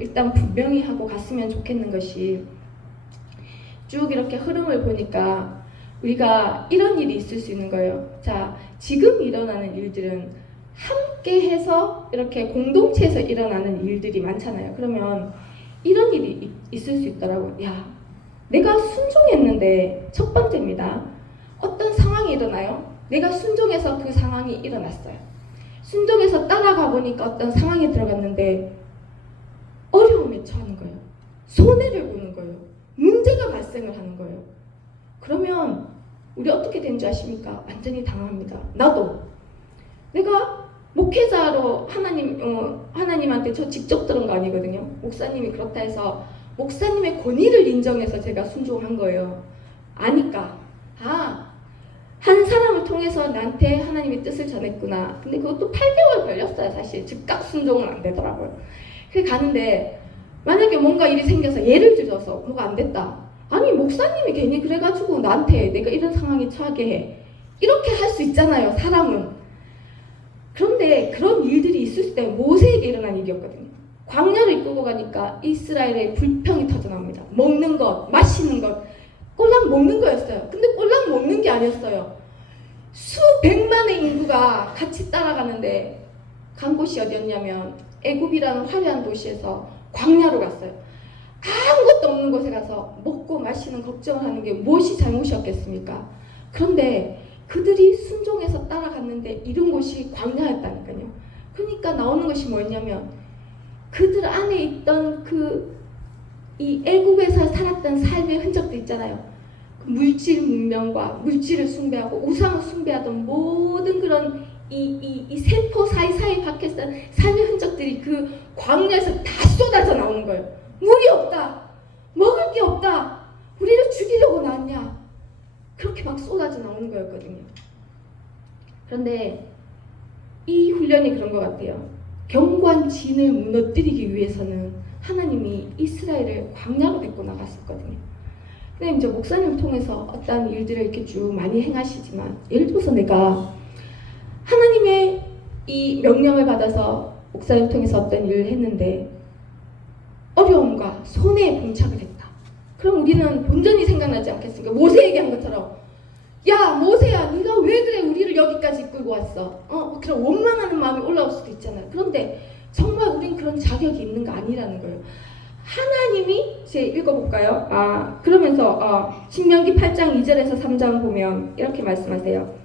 일단 분명히 하고 갔으면 좋겠는 것이 쭉 이렇게 흐름을 보니까 우리가 이런 일이 있을 수 있는 거예요. 자, 지금 일어나는 일들은 함께 해서 이렇게 공동체에서 일어나는 일들이 많잖아요. 그러면 이런 일이 있을 수 있더라고요. 야, 내가 순종했는데 첫 번째입니다. 어떤 상황이 일어나요? 내가 순종해서 그 상황이 일어났어요. 순종해서 따라가 보니까 어떤 상황에 들어갔는데 어려움에 처하는 거예요. 손해를 보는 거예요. 문제가 발생을 하는 거예요. 그러면 우리 어떻게 된 줄 아십니까? 완전히 당합니다. 나도 내가 목회자로 하나님한테 저 직접 들은 거 아니거든요. 목사님이 그렇다 해서 목사님의 권위를 인정해서 제가 순종한 거예요. 아니까 한 사람을 통해서 나한테 하나님의 뜻을 전했구나. 근데 그것도 8개월 걸렸어요. 사실 즉각 순종은 안 되더라고요. 그래 가는데 만약에 뭔가 일이 생겨서 예를 들어서 뭐가 안 됐다. 아니 목사님이 괜히 그래가지고 나한테 내가 이런 상황에 처하게 해. 이렇게 할 수 있잖아요. 사람은. 그런데 그런 일들이 있을 때 모세에게 일어난 일이었거든요. 광야를 이끌고 가니까 이스라엘의 불평이 터져나옵니다. 먹는 것, 마시는 것, 꼴랑 먹는 거였어요. 근데 꼴랑 먹는 게 아니었어요. 수백만의 인구가 같이 따라가는데 간 곳이 어디였냐면 애굽이라는 화려한 도시에서 광야로 갔어요. 아무것도 없는 곳에 가서 먹고 마시는 걱정을 하는 게 무엇이 잘못이었겠습니까? 그런데 그들이 순종해서 따라갔는데 이런 곳이 광야였다니까요. 그러니까 나오는 것이 뭐였냐면 그들 안에 있던 이 애굽에서 살았던 삶의 흔적들 있잖아요. 물질 문명과 물질을 숭배하고 우상을 숭배하던 모든 그런 이 세포 사이사이 박혀서 삶의 흔적들이 그 광야에서 다 쏟아져 나오는 거예요. 물이 없다. 먹을 게 없다. 우리를 죽이려고 나왔냐. 그렇게 막 쏟아져 나오는 거였거든요. 그런데 이 훈련이 그런 것 같아요. 경관진을 무너뜨리기 위해서는 하나님이 이스라엘을 광야로 데리고 나갔었거든요. 근데 이제 목사님을 통해서 어떤 일들을 이렇게 쭉 많이 행하시지만, 예를 들어서 내가 하나님의 이 명령을 받아서 목사님을 통해서 어떤 일을 했는데 어려움과 손해에 봉착을 했다. 그럼 우리는 본전이 생각나지 않겠습니까? 모세에게 한 것처럼, 야 모세야, 네가 왜 그래 우리를 여기까지 이끌고 왔어? 그런 원망하는 마음이 올라올 수도 있잖아요. 그런데 정말 우린 그런 자격이 있는 거 아니라는 거예요. 하나님이, 제 읽어볼까요? 그러면서 신명기 8장 2절에서 3장 보면 이렇게 말씀하세요.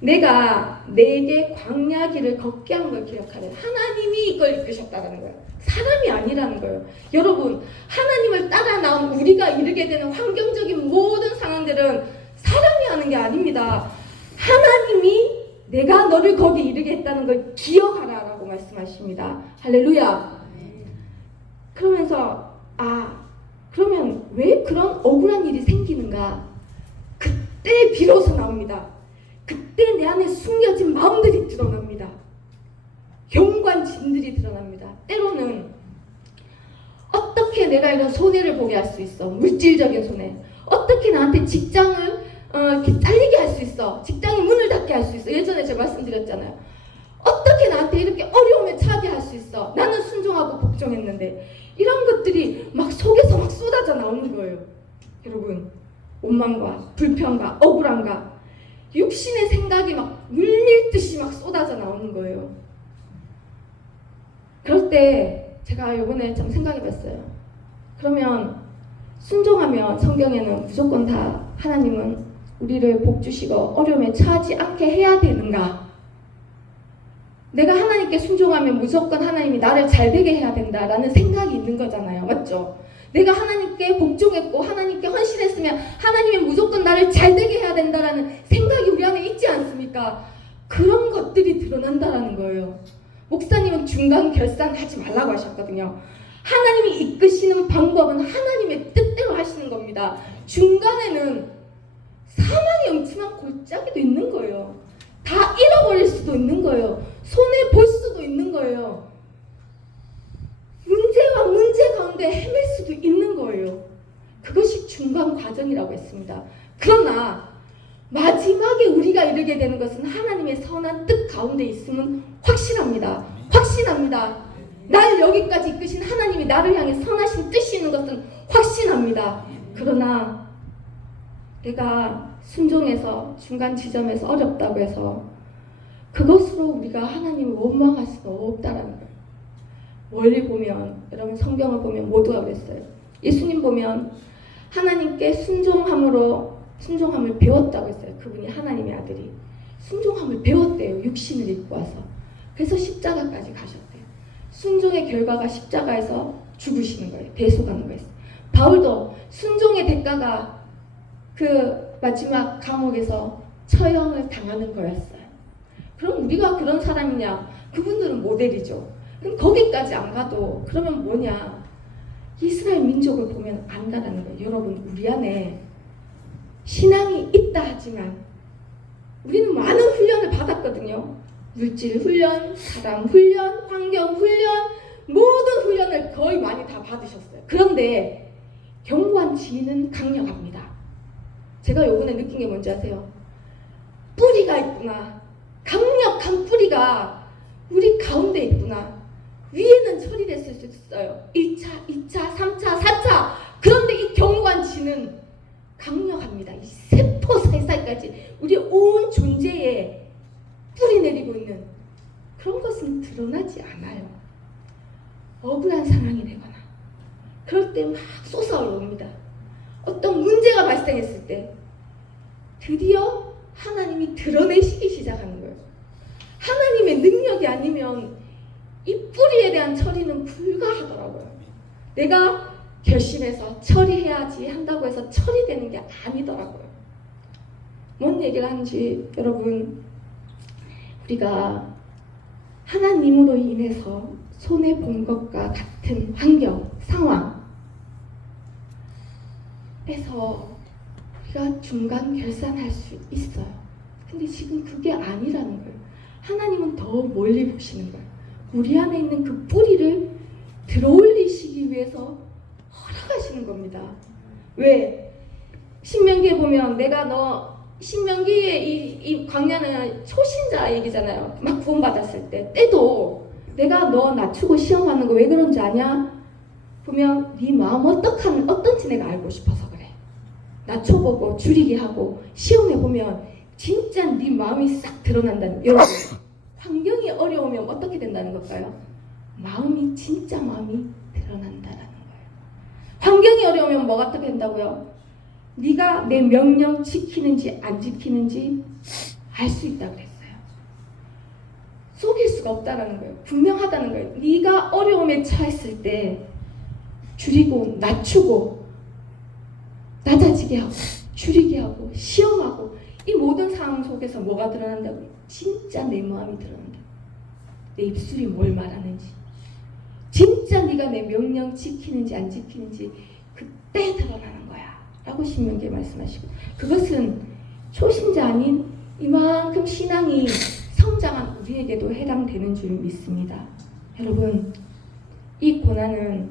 내가 내게 광야 길을 걷게 한 걸 기억하래. 하나님이 이걸 이끄셨다는 거예요. 사람이 아니라는 거예요. 여러분, 하나님을 따라 나온 우리가 이르게 되는 환경적인 모든 상황들은 사람이 하는 게 아닙니다. 하나님이 내가 너를 거기 이르게 했다는 걸 기억하라 라고 말씀하십니다. 할렐루야. 그러면서 그러면 왜 그런 억울한 일이 생기는가? 그때 비로소 나옵니다. 그때 내 안에 숨겨진 마음들이 드러납니다. 경관진들이 드러납니다. 때로는 어떻게 내가 이런 손해를 보게 할 수 있어? 물질적인 손해. 어떻게 나한테 직장을 이렇게 잘리게 할 수 있어? 직장이 문을 닫게 할 수 있어? 예전에 제가 말씀드렸잖아요. 어떻게 나한테 이렇게 어려움에 처하게 할 수 있어? 나는 순종하고 복종했는데. 이런 것들이 막 속에서 막 쏟아져 나오는 거예요. 여러분, 원망과 불평과 억울함과 육신의 생각이 막 물밀듯이 막 쏟아져 나오는 거예요. 그럴 때 제가 이번에 좀 생각해봤어요. 그러면 순종하면 성경에는 무조건 다 하나님은 우리를 복 주시고 어려움에 처하지 않게 해야 되는가? 내가 하나님께 순종하면 무조건 하나님이 나를 잘되게 해야 된다라는 생각이 있는 거잖아요. 맞죠? 내가 하나님께 복종했고 하나님께 헌신했으면 하나님이 무조건 나를 잘되게 해야 된다라는 생각이 우리 안에 있지 않습니까? 그런 것들이 드러난다라는 거예요. 목사님은 중간 결산하지 말라고 하셨거든요. 하나님이 이끄시는 방법은 하나님의 뜻대로 하시는 겁니다. 중간에는 사망의 음침한 골짜기도 있는 거예요. 다 잃어버릴 수도 있는 거예요. 손해 볼 수도 있는 거예요. 문제와 문제 가운데 헤맬 수도 있는 거예요. 그것이 중간 과정이라고 했습니다. 그러나 마지막에 우리가 이르게 되는 것은 하나님의 선한 뜻 가운데 있음은 확신합니다. 확신합니다. 나를 여기까지 이끄신 하나님이 나를 향해 선하신 뜻이 있는 것은 확신합니다. 그러나 내가 순종해서 중간 지점에서 어렵다고 해서 그것으로 우리가 하나님을 원망할 수는 없다라는 거예요. 멀리 보면, 여러분 성경을 보면 모두가 그랬어요. 예수님 보면 하나님께 순종함을 배웠다고 했어요. 그분이 하나님의 아들이 순종함을 배웠대요. 육신을 입고 와서. 그래서 십자가까지 가셨대요. 순종의 결과가 십자가에서 죽으시는 거예요. 대속하는 거였어요. 바울도 순종의 대가가 그 마지막 감옥에서 처형을 당하는 거였어요. 그럼 우리가 그런 사람이냐? 그분들은 모델이죠. 그럼 거기까지 안 가도 그러면 뭐냐? 이스라엘 민족을 보면 안다라는 거예요. 여러분, 우리 안에 신앙이 있다 하지만 우리는 많은 훈련을 받았거든요. 물질 훈련, 사랑 훈련, 환경 훈련, 모든 훈련을 거의 많이 다 받으셨어요. 그런데 경관지는 강력합니다. 제가 요번에 느낀 게 뭔지 아세요? 뿌리가 있구나. 강력한 뿌리가 우리 가운데 있구나. 위에는 처리됐을 수 있어요. 1차, 2차, 3차, 4차. 그런데 이 경관지는 강력합니다. 이 세포 사이사이까지 우리 온 존재에 뿌리 내리고 있는 그런 것은 드러나지 않아요. 억울한 상황이 되거나 그럴 때 막 솟아올라옵니다. 어떤 문제가 발생했을 때 드디어 하나님이 드러내시기 시작하는 거예요. 하나님의 능력이 아니면 이 뿌리에 대한 처리는 불가하더라고요. 내가 결심해서 처리해야지 한다고 해서 처리되는 게 아니더라고요. 뭔 얘기를 하는지 여러분, 우리가 하나님으로 인해서 손해본 것과 같은 환경, 상황에서 우리가 중간 결산할 수 있어요. 근데 지금 그게 아니라는 거예요. 하나님은 더 멀리 보시는 거예요. 우리 안에 있는 그 뿌리를 들어올리시기 위해서 허락하시는 겁니다. 왜? 신명기에 보면 신명기의 이 광야는 초신자 얘기잖아요. 막 구원받았을 때도 내가 너 낮추고 시험하는 거 왜 그런지 아냐? 보면 네 마음 어떤지 내가 알고 싶어서 그래. 낮춰보고 줄이게 하고 시험해보면 진짜 네 마음이 싹 드러난다는. 여러분, 환경이 어려우면 어떻게 된다는 걸까요? 진짜 마음이 드러난다라는 거예요. 환경이 어려우면 뭐가 어떻게 된다고요? 네가 내 명령 지키는지 안 지키는지 알 수 있다 그랬어요. 속일 수가 없다라는 거예요. 분명하다는 거예요. 네가 어려움에 처했을 때 줄이고 낮추고 낮아지게 하고 줄이게 하고 시험하고 이 모든 상황 속에서 뭐가 드러난다고요? 진짜 내 마음이 드러난다. 내 입술이 뭘 말하는지, 진짜 네가 내 명령 지키는지 안 지키는지 그때 드러나는 거야 라고 신명기에 말씀하시고, 그것은 초신자 아닌 이만큼 신앙이 성장한 우리에게도 해당되는 줄 믿습니다. 여러분, 이 고난은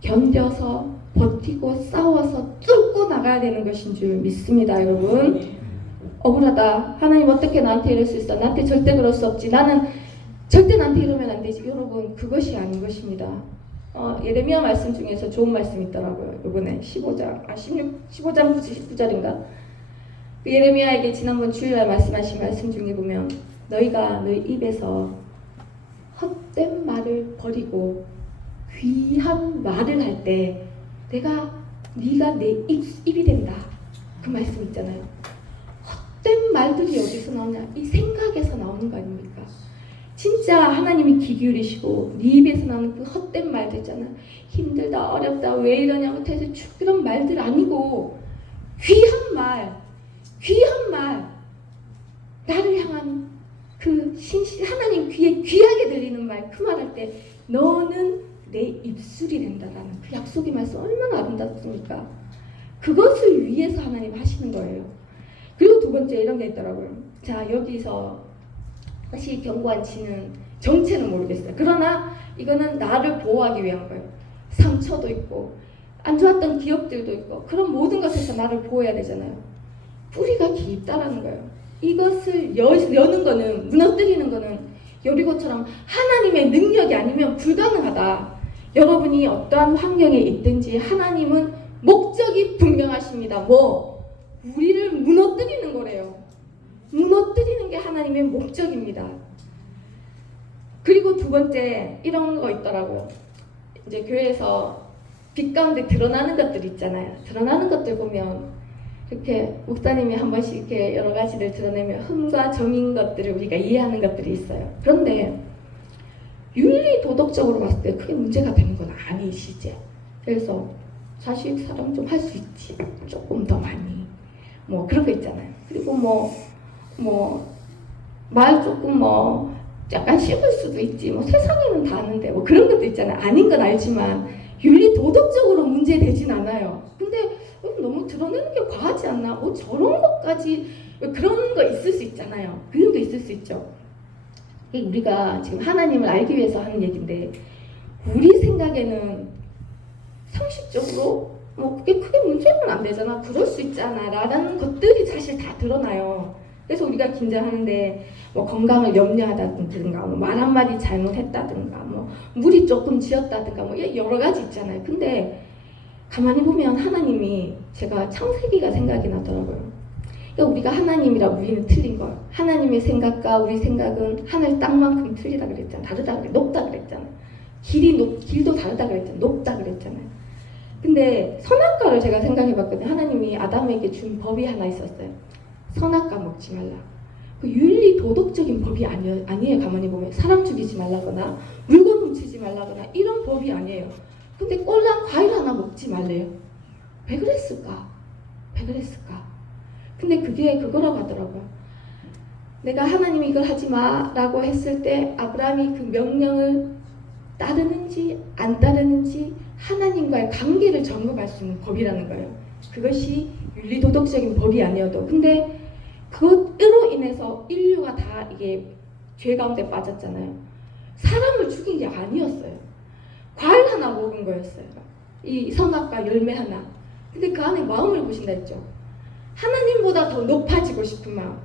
견뎌서 버티고 싸워서 뚫고 나가야 되는 것인 줄 믿습니다. 여러분, 억울하다, 하나님 어떻게 나한테 이럴 수 있어, 나한테 절대 그럴 수 없지, 나는 절대 나한테 이러면 안 되지. 여러분, 그것이 아닌 것입니다. 예레미야 말씀 중에서 좋은 말씀 있더라고요. 이번에 15장 19절인가? 그 예레미야에게 지난번 주일날 말씀하신 말씀 중에 보면, 너희가 너희 입에서 헛된 말을 버리고 귀한 말을 할 때 네가 내 입이 된다. 그 말씀 있잖아요. 헛된 말들이 어디서 나오냐? 이 생각에서 나오는 거 아닙니까? 진짜 하나님이 귀 기울이시고 네 입에서 나오는 그 헛된 말들 있잖아. 힘들다, 어렵다, 왜 이러냐고 해서 그런 말들 아니고 귀한 말, 나를 향한 그 하나님 귀에 귀하게 들리는 말, 그 말 할 때 너는 내 입술이 된다라는 그 약속의 말씀 얼마나 아름답습니까? 그것을 위해서 하나님 하시는 거예요. 그리고 두 번째 이런 게 있더라고요. 자, 여기서 사실 경고한치는 정체는 모르겠어요. 그러나 이거는 나를 보호하기 위한 거예요. 상처도 있고 안 좋았던 기억들도 있고 그런 모든 것에서 나를 보호해야 되잖아요. 뿌리가 깊다라는 거예요. 이것을 여는 거는, 무너뜨리는 거는 여리고처럼 하나님의 능력이 아니면 불가능하다. 여러분이 어떠한 환경에 있든지 하나님은 목적이 분명하십니다. 우리를 무너뜨리는 거래요. 무너뜨리는 게 하나님의 목적입니다. 그리고 두 번째 이런 거 있더라고요. 이제 교회에서 빛 가운데 드러나는 것들 있잖아요. 드러나는 것들 보면 이렇게 목사님이 한 번씩 이렇게 여러 가지를 드러내면 흠과 점인 것들을 우리가 이해하는 것들이 있어요. 그런데 윤리 도덕적으로 봤을 때 크게 문제가 되는 건 아니시죠. 그래서 자식 사랑 좀 할 수 있지, 조금 더 많이, 그런 거 있잖아요. 그리고 말 조금 약간 씹을 수도 있지, 세상에는 다 아는데 그런 것도 있잖아요. 아닌 건 알지만 윤리 도덕적으로 문제 되진 않아요. 근데 너무 드러내는 게 과하지 않나? 저런 것까지, 그런 거 있을 수 있잖아요. 그런 거 있을 수 있죠. 우리가 지금 하나님을 알기 위해서 하는 얘기인데, 우리 생각에는 상식적으로 그게 크게 문제는 안 되잖아, 그럴 수 있잖아 라는 것들이 사실 다 드러나요. 그래서 우리가 긴장하는데 건강을 염려하다든가 말 한마디 잘못했다든가 물이 조금 지었다든가 여러 가지 있잖아요. 근데 가만히 보면 하나님이, 제가 창세기가 생각이 나더라고요. 그러니까 우리가 하나님이라 우리는 틀린 거예요. 하나님의 생각과 우리 생각은 하늘 땅만큼 틀리다 그랬잖아. 다르다 그래. 높다 그랬잖아. 길도 다르다 그랬잖아. 높다 그랬잖아요. 근데 선악과를 제가 생각해봤거든요. 하나님이 아담에게 준 법이 하나 있었어요. 선악과 먹지 말라. 그 윤리 도덕적인 법이 아니에요. 가만히 보면 사람 죽이지 말라거나 물건 훔치지 말라거나 이런 법이 아니에요. 근데 꼴랑 과일 하나 먹지 말래요. 왜 그랬을까? 근데 그게 그거라고 하더라고요. 내가 하나님이 이걸 하지 마라고 했을 때 아브라함이 그 명령을 따르는지 안 따르는지 하나님과의 관계를 점검할 수 있는 법이라는 거예요. 그것이 윤리도덕적인 법이 아니어도. 근데 그것으로 인해서 인류가 다 이게 죄 가운데 빠졌잖아요. 사람을 죽인 게 아니었어요. 과일 하나 먹은 거였어요. 이 선악과 열매 하나. 근데 그 안에 마음을 보신다 했죠. 하나님보다 더 높아지고 싶은 마음.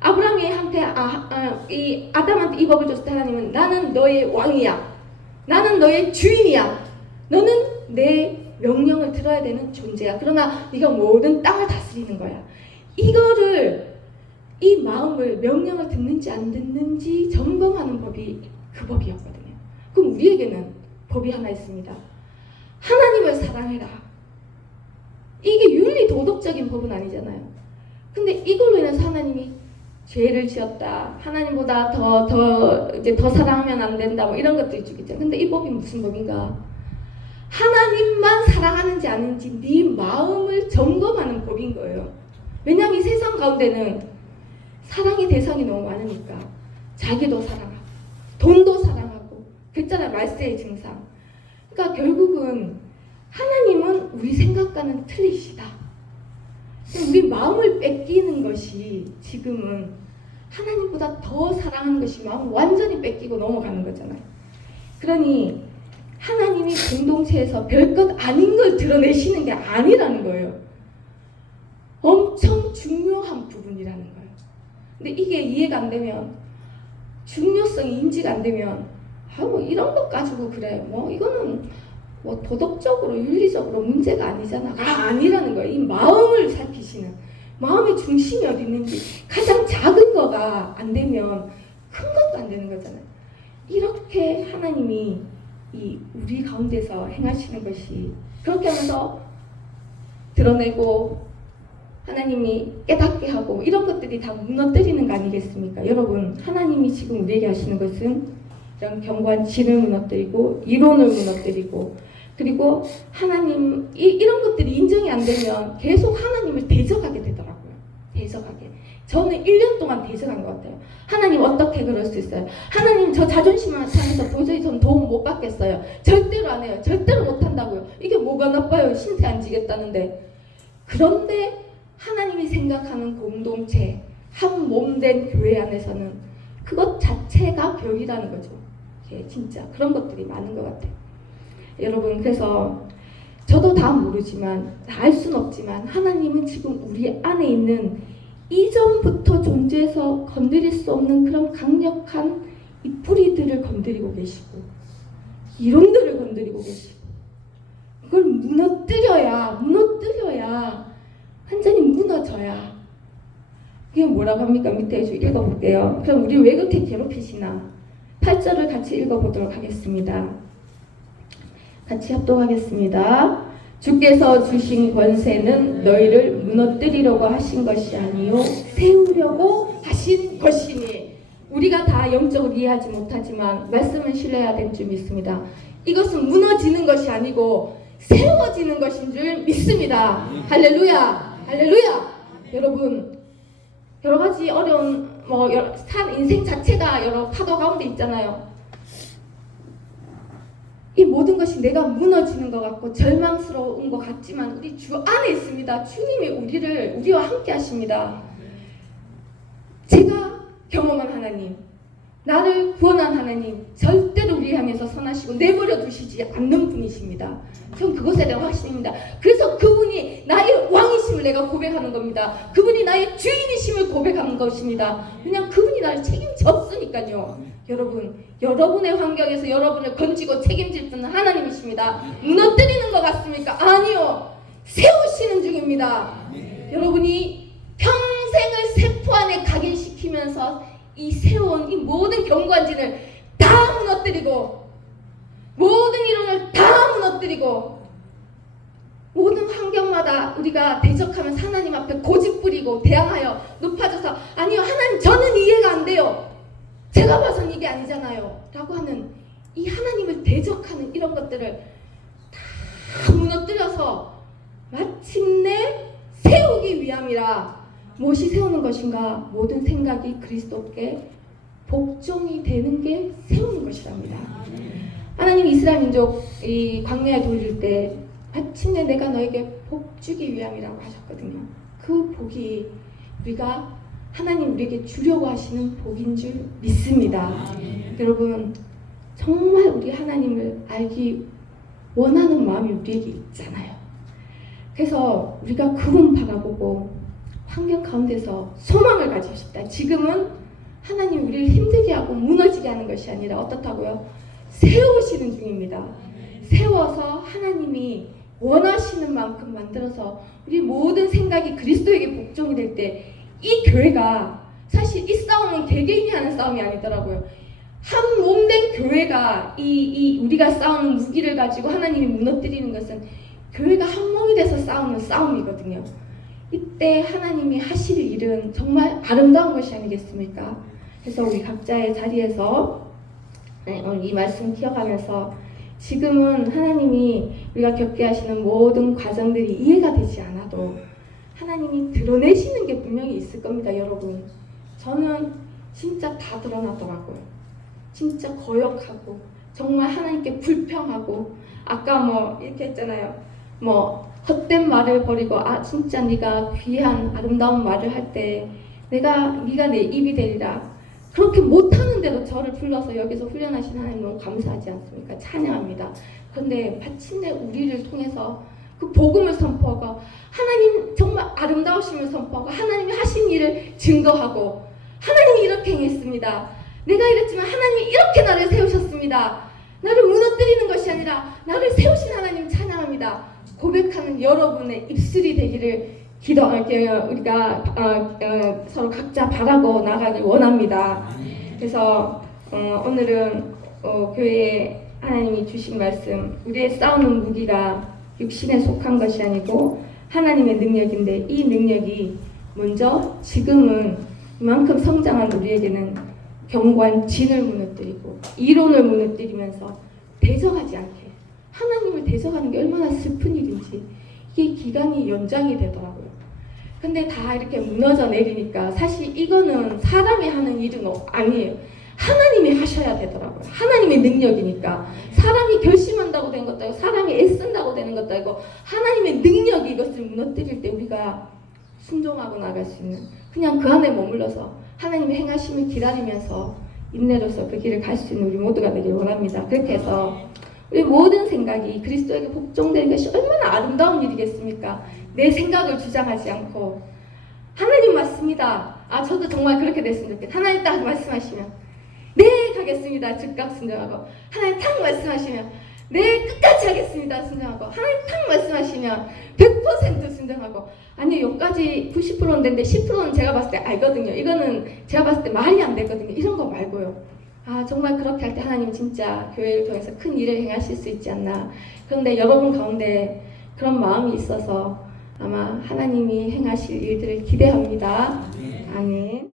아브라함이 이 아담한테 이 법을 줬을 때 하나님은 나는 너의 왕이야. 나는 너의 주인이야. 너는 내 명령을 들어야 되는 존재야. 그러나 네가 모든 땅을 다스리는 거야. 이 마음을 명령을 듣는지 안 듣는지 점검하는 법이 그 법이었거든요. 그럼 우리에게는 법이 하나 있습니다. 하나님을 사랑해라. 이게 윤리 도덕적인 법은 아니잖아요. 근데 이걸로 인해서 하나님이 죄를 지었다. 하나님보다 더 사랑하면 안 된다. 뭐 이런 것들이 있겠죠. 근데 이 법이 무슨 법인가? 하나님만 사랑하는지 아닌지 네 마음을 점검하는 법인 거예요. 왜냐하면 이 세상 가운데는 사랑의 대상이 너무 많으니까 자기도 사랑하고 돈도 사랑하고 그랬잖아요. 말세의 증상. 그러니까 결국은 하나님은 우리 생각과는 틀리시다. 우리 마음을 뺏기는 것이 지금은 하나님보다 더 사랑하는 것이 마음을 완전히 뺏기고 넘어가는 거잖아요. 그러니 하나님이 공동체에서 별것 아닌 걸 드러내시는 게 아니라는 거예요. 엄청 중요한 부분이라는 거예요. 근데 이게 이해가 안 되면, 중요성이 인지가 안 되면 뭐 이런 것 가지고 그래, 뭐 이거는 뭐 도덕적으로 윤리적으로 문제가 아니잖아. 아니라는 거예요. 이 마음을 살피시는, 마음의 중심이 어디 있는지, 가장 작은 거가 안 되면 큰 것도 안 되는 거잖아요. 이렇게 하나님이 우리 가운데서 행하시는 것이, 그렇게 하면서 드러내고 하나님이 깨닫게 하고 이런 것들이 다 무너뜨리는 거 아니겠습니까? 여러분, 하나님이 지금 우리에게 하시는 것은 이런 견고한 질을 무너뜨리고 이론을 무너뜨리고, 그리고 하나님 이런 것들이 인정이 안 되면 계속 하나님을 대적하게 되더라고요. 대적하게. 저는 1년 동안 대적한 것 같아요. 하나님 어떻게 그럴 수 있어요? 하나님 저 자존심을 나타내서 도저히 전 도움 못 받겠어요. 절대로 안 해요. 절대로 못 한다고요. 이게 뭐가 나빠요? 신세 안 지겠다는데. 그런데 하나님이 생각하는 공동체, 한 몸 된 교회 안에서는 그것 자체가 교회라는 거죠. 진짜 그런 것들이 많은 것 같아요. 여러분, 그래서 저도 다 모르지만, 다 알 수는 없지만 하나님은 지금 우리 안에 있는 이전부터 존재해서 건드릴 수 없는 그런 강력한 이 뿌리들을 건드리고 계시고, 이론들을 건드리고 계시고, 그걸 무너뜨려야 완전히 무너져야. 그게 뭐라고 합니까? 밑에 좀 읽어볼게요. 그럼 우리 왜 그렇게 괴롭히시나? 8절을 같이 읽어보도록 하겠습니다. 같이 합독하겠습니다. 주께서 주신 권세는 너희를 무너뜨리려고 하신 것이 아니요 세우려고 하신 것이니. 우리가 다 영적으로 이해하지 못하지만 말씀을 신뢰해야 될 줄 믿습니다. 이것은 무너지는 것이 아니고 세워지는 것인 줄 믿습니다. 할렐루야, 할렐루야. 여러분, 여러 가지 어려운 인생 자체가 여러 파도 가운데 있잖아요. 이 모든 것이 내가 무너지는 것 같고 절망스러운 것 같지만 우리 주 안에 있습니다. 주님이 우리와 함께 하십니다. 제가 경험한 하나님, 나를 구원한 하나님, 절대로 우리 향해서 선하시고 내버려 두시지 않는 분이십니다. 전 그것에 대한 확신입니다. 그래서 그분이 나의 왕이심을 내가 고백하는 겁니다. 그분이 나의 주인이심을 고백하는 것입니다. 왜냐하면 그분이 나를 책임졌으니까요. 여러분, 여러분의 환경에서 여러분을 건지고 책임질 분은 하나님이십니다. 무너뜨리는 것 같습니까? 아니요. 세우시는 중입니다. 여러분이 평생 평생을 세포 안에 각인시키면서 이 세워온 이 모든 경관진을 다 무너뜨리고 모든 이론을 다 무너뜨리고 모든 환경마다 우리가 대적하면서 하나님 앞에 고집부리고 대항하여 높아져서 아니요 하나님 저는 이해가 안 돼요. 제가 봐선 이게 아니잖아요. 라고 하는 이 하나님을 대적하는 이런 것들을 다 무너뜨려서 마침내 세우기 위함이라. 무엇이 세우는 것인가? 모든 생각이 그리스도께 복종이 되는 게 세우는 것이랍니다. 하나님 이스라엘 민족 이 광야에 돌릴 때 마침내 내가 너에게 복 주기 위함이라고 하셨거든요. 그 복이 우리가 하나님 우리에게 주려고 하시는 복인 줄 믿습니다. 여러분 정말 우리 하나님을 알기 원하는 마음이 우리에게 있잖아요. 그래서 우리가 그분 바라보고 환경 가운데서 소망을 가집시다. 지금은 하나님 우리를 힘들게 하고 무너지게 하는 것이 아니라 어떻다고요? 세우시는 중입니다. 세워서 하나님이 원하시는 만큼 만들어서 우리 모든 생각이 그리스도에게 복종이 될 때 이 교회가 사실 이 싸움은 개개인이 하는 싸움이 아니더라고요. 한 몸된 교회가 이 우리가 싸우는 무기를 가지고 하나님이 무너뜨리는 것은 교회가 한 몸이 돼서 싸우는 싸움이거든요. 이때 하나님이 하실 일은 정말 아름다운 것이 아니겠습니까? 그래서 우리 각자의 자리에서 오늘 이 말씀 기억하면서 지금은 하나님이 우리가 겪게 하시는 모든 과정들이 이해가 되지 않아도 하나님이 드러내시는 게 분명히 있을 겁니다, 여러분. 저는 진짜 다 드러나더라고요. 진짜 거역하고 정말 하나님께 불평하고 아까 뭐 이렇게 했잖아요. 뭐 헛된 말을 버리고 진짜 네가 귀한 아름다운 말을 할 때 네가 내 입이 되리라. 그렇게 못하는데도 저를 불러서 여기서 훈련하신 하나님 너무 감사하지 않습니까? 찬양합니다. 그런데 마침내 우리를 통해서 그 복음을 선포하고 하나님 정말 아름다우심을 선포하고 하나님이 하신 일을 증거하고 하나님이 이렇게 행했습니다. 내가 이랬지만 하나님이 이렇게 나를 세우셨습니다. 나를 무너뜨리는 것이 아니라 나를 세우신 하나님 찬양합니다. 고백하는 여러분의 입술이 되기를 우리가 서로 각자 바라고 나가길 원합니다. 그래서 오늘은 교회에 하나님이 주신 말씀, 우리의 싸우는 무기가 육신에 속한 것이 아니고 하나님의 능력인데 이 능력이 먼저 지금은 이만큼 성장한 우리에게는 경관진을 무너뜨리고 이론을 무너뜨리면서 대적하지 않게 하나님을 대적하는 게 얼마나 슬픈 일인지 이게 기간이 연장이 되더라고요. 근데 다 이렇게 무너져 내리니까 사실 이거는 사람이 하는 일은 아니에요. 하나님이 하셔야 되더라고요. 하나님의 능력이니까. 사람이 결심한다고 된 것도 아니고 사람이 애쓴다고 되는 것도 아니고 하나님의 능력이 이것을 무너뜨릴 때 우리가 순종하고 나갈 수 있는 그냥 그 안에 머물러서 하나님의 행하심을 기다리면서 인내로서 그 길을 갈 수 있는 우리 모두가 되길 원합니다. 그렇게 해서 우리 모든 생각이 그리스도에게 복종되는 것이 얼마나 아름다운 일이겠습니까? 내 생각을 주장하지 않고 하나님 맞습니다. 저도 정말 그렇게 됐으면 좋겠다. 하나님 딱 말씀하시면 네 가겠습니다. 즉각 순종하고 하나님 탁 말씀하시면 네 끝까지 하겠습니다. 순종하고 하나님 탁 말씀하시면 100% 순종하고 아니 여기까지 90%인데 10%는 제가 봤을 때 알거든요. 이거는 제가 봤을 때 말이 안 되거든요. 이런 거 말고요. 정말 그렇게 할 때 하나님 진짜 교회를 통해서 큰 일을 행하실 수 있지 않나. 그런데 여러분 가운데 그런 마음이 있어서 아마 하나님이 행하실 일들을 기대합니다. 아멘.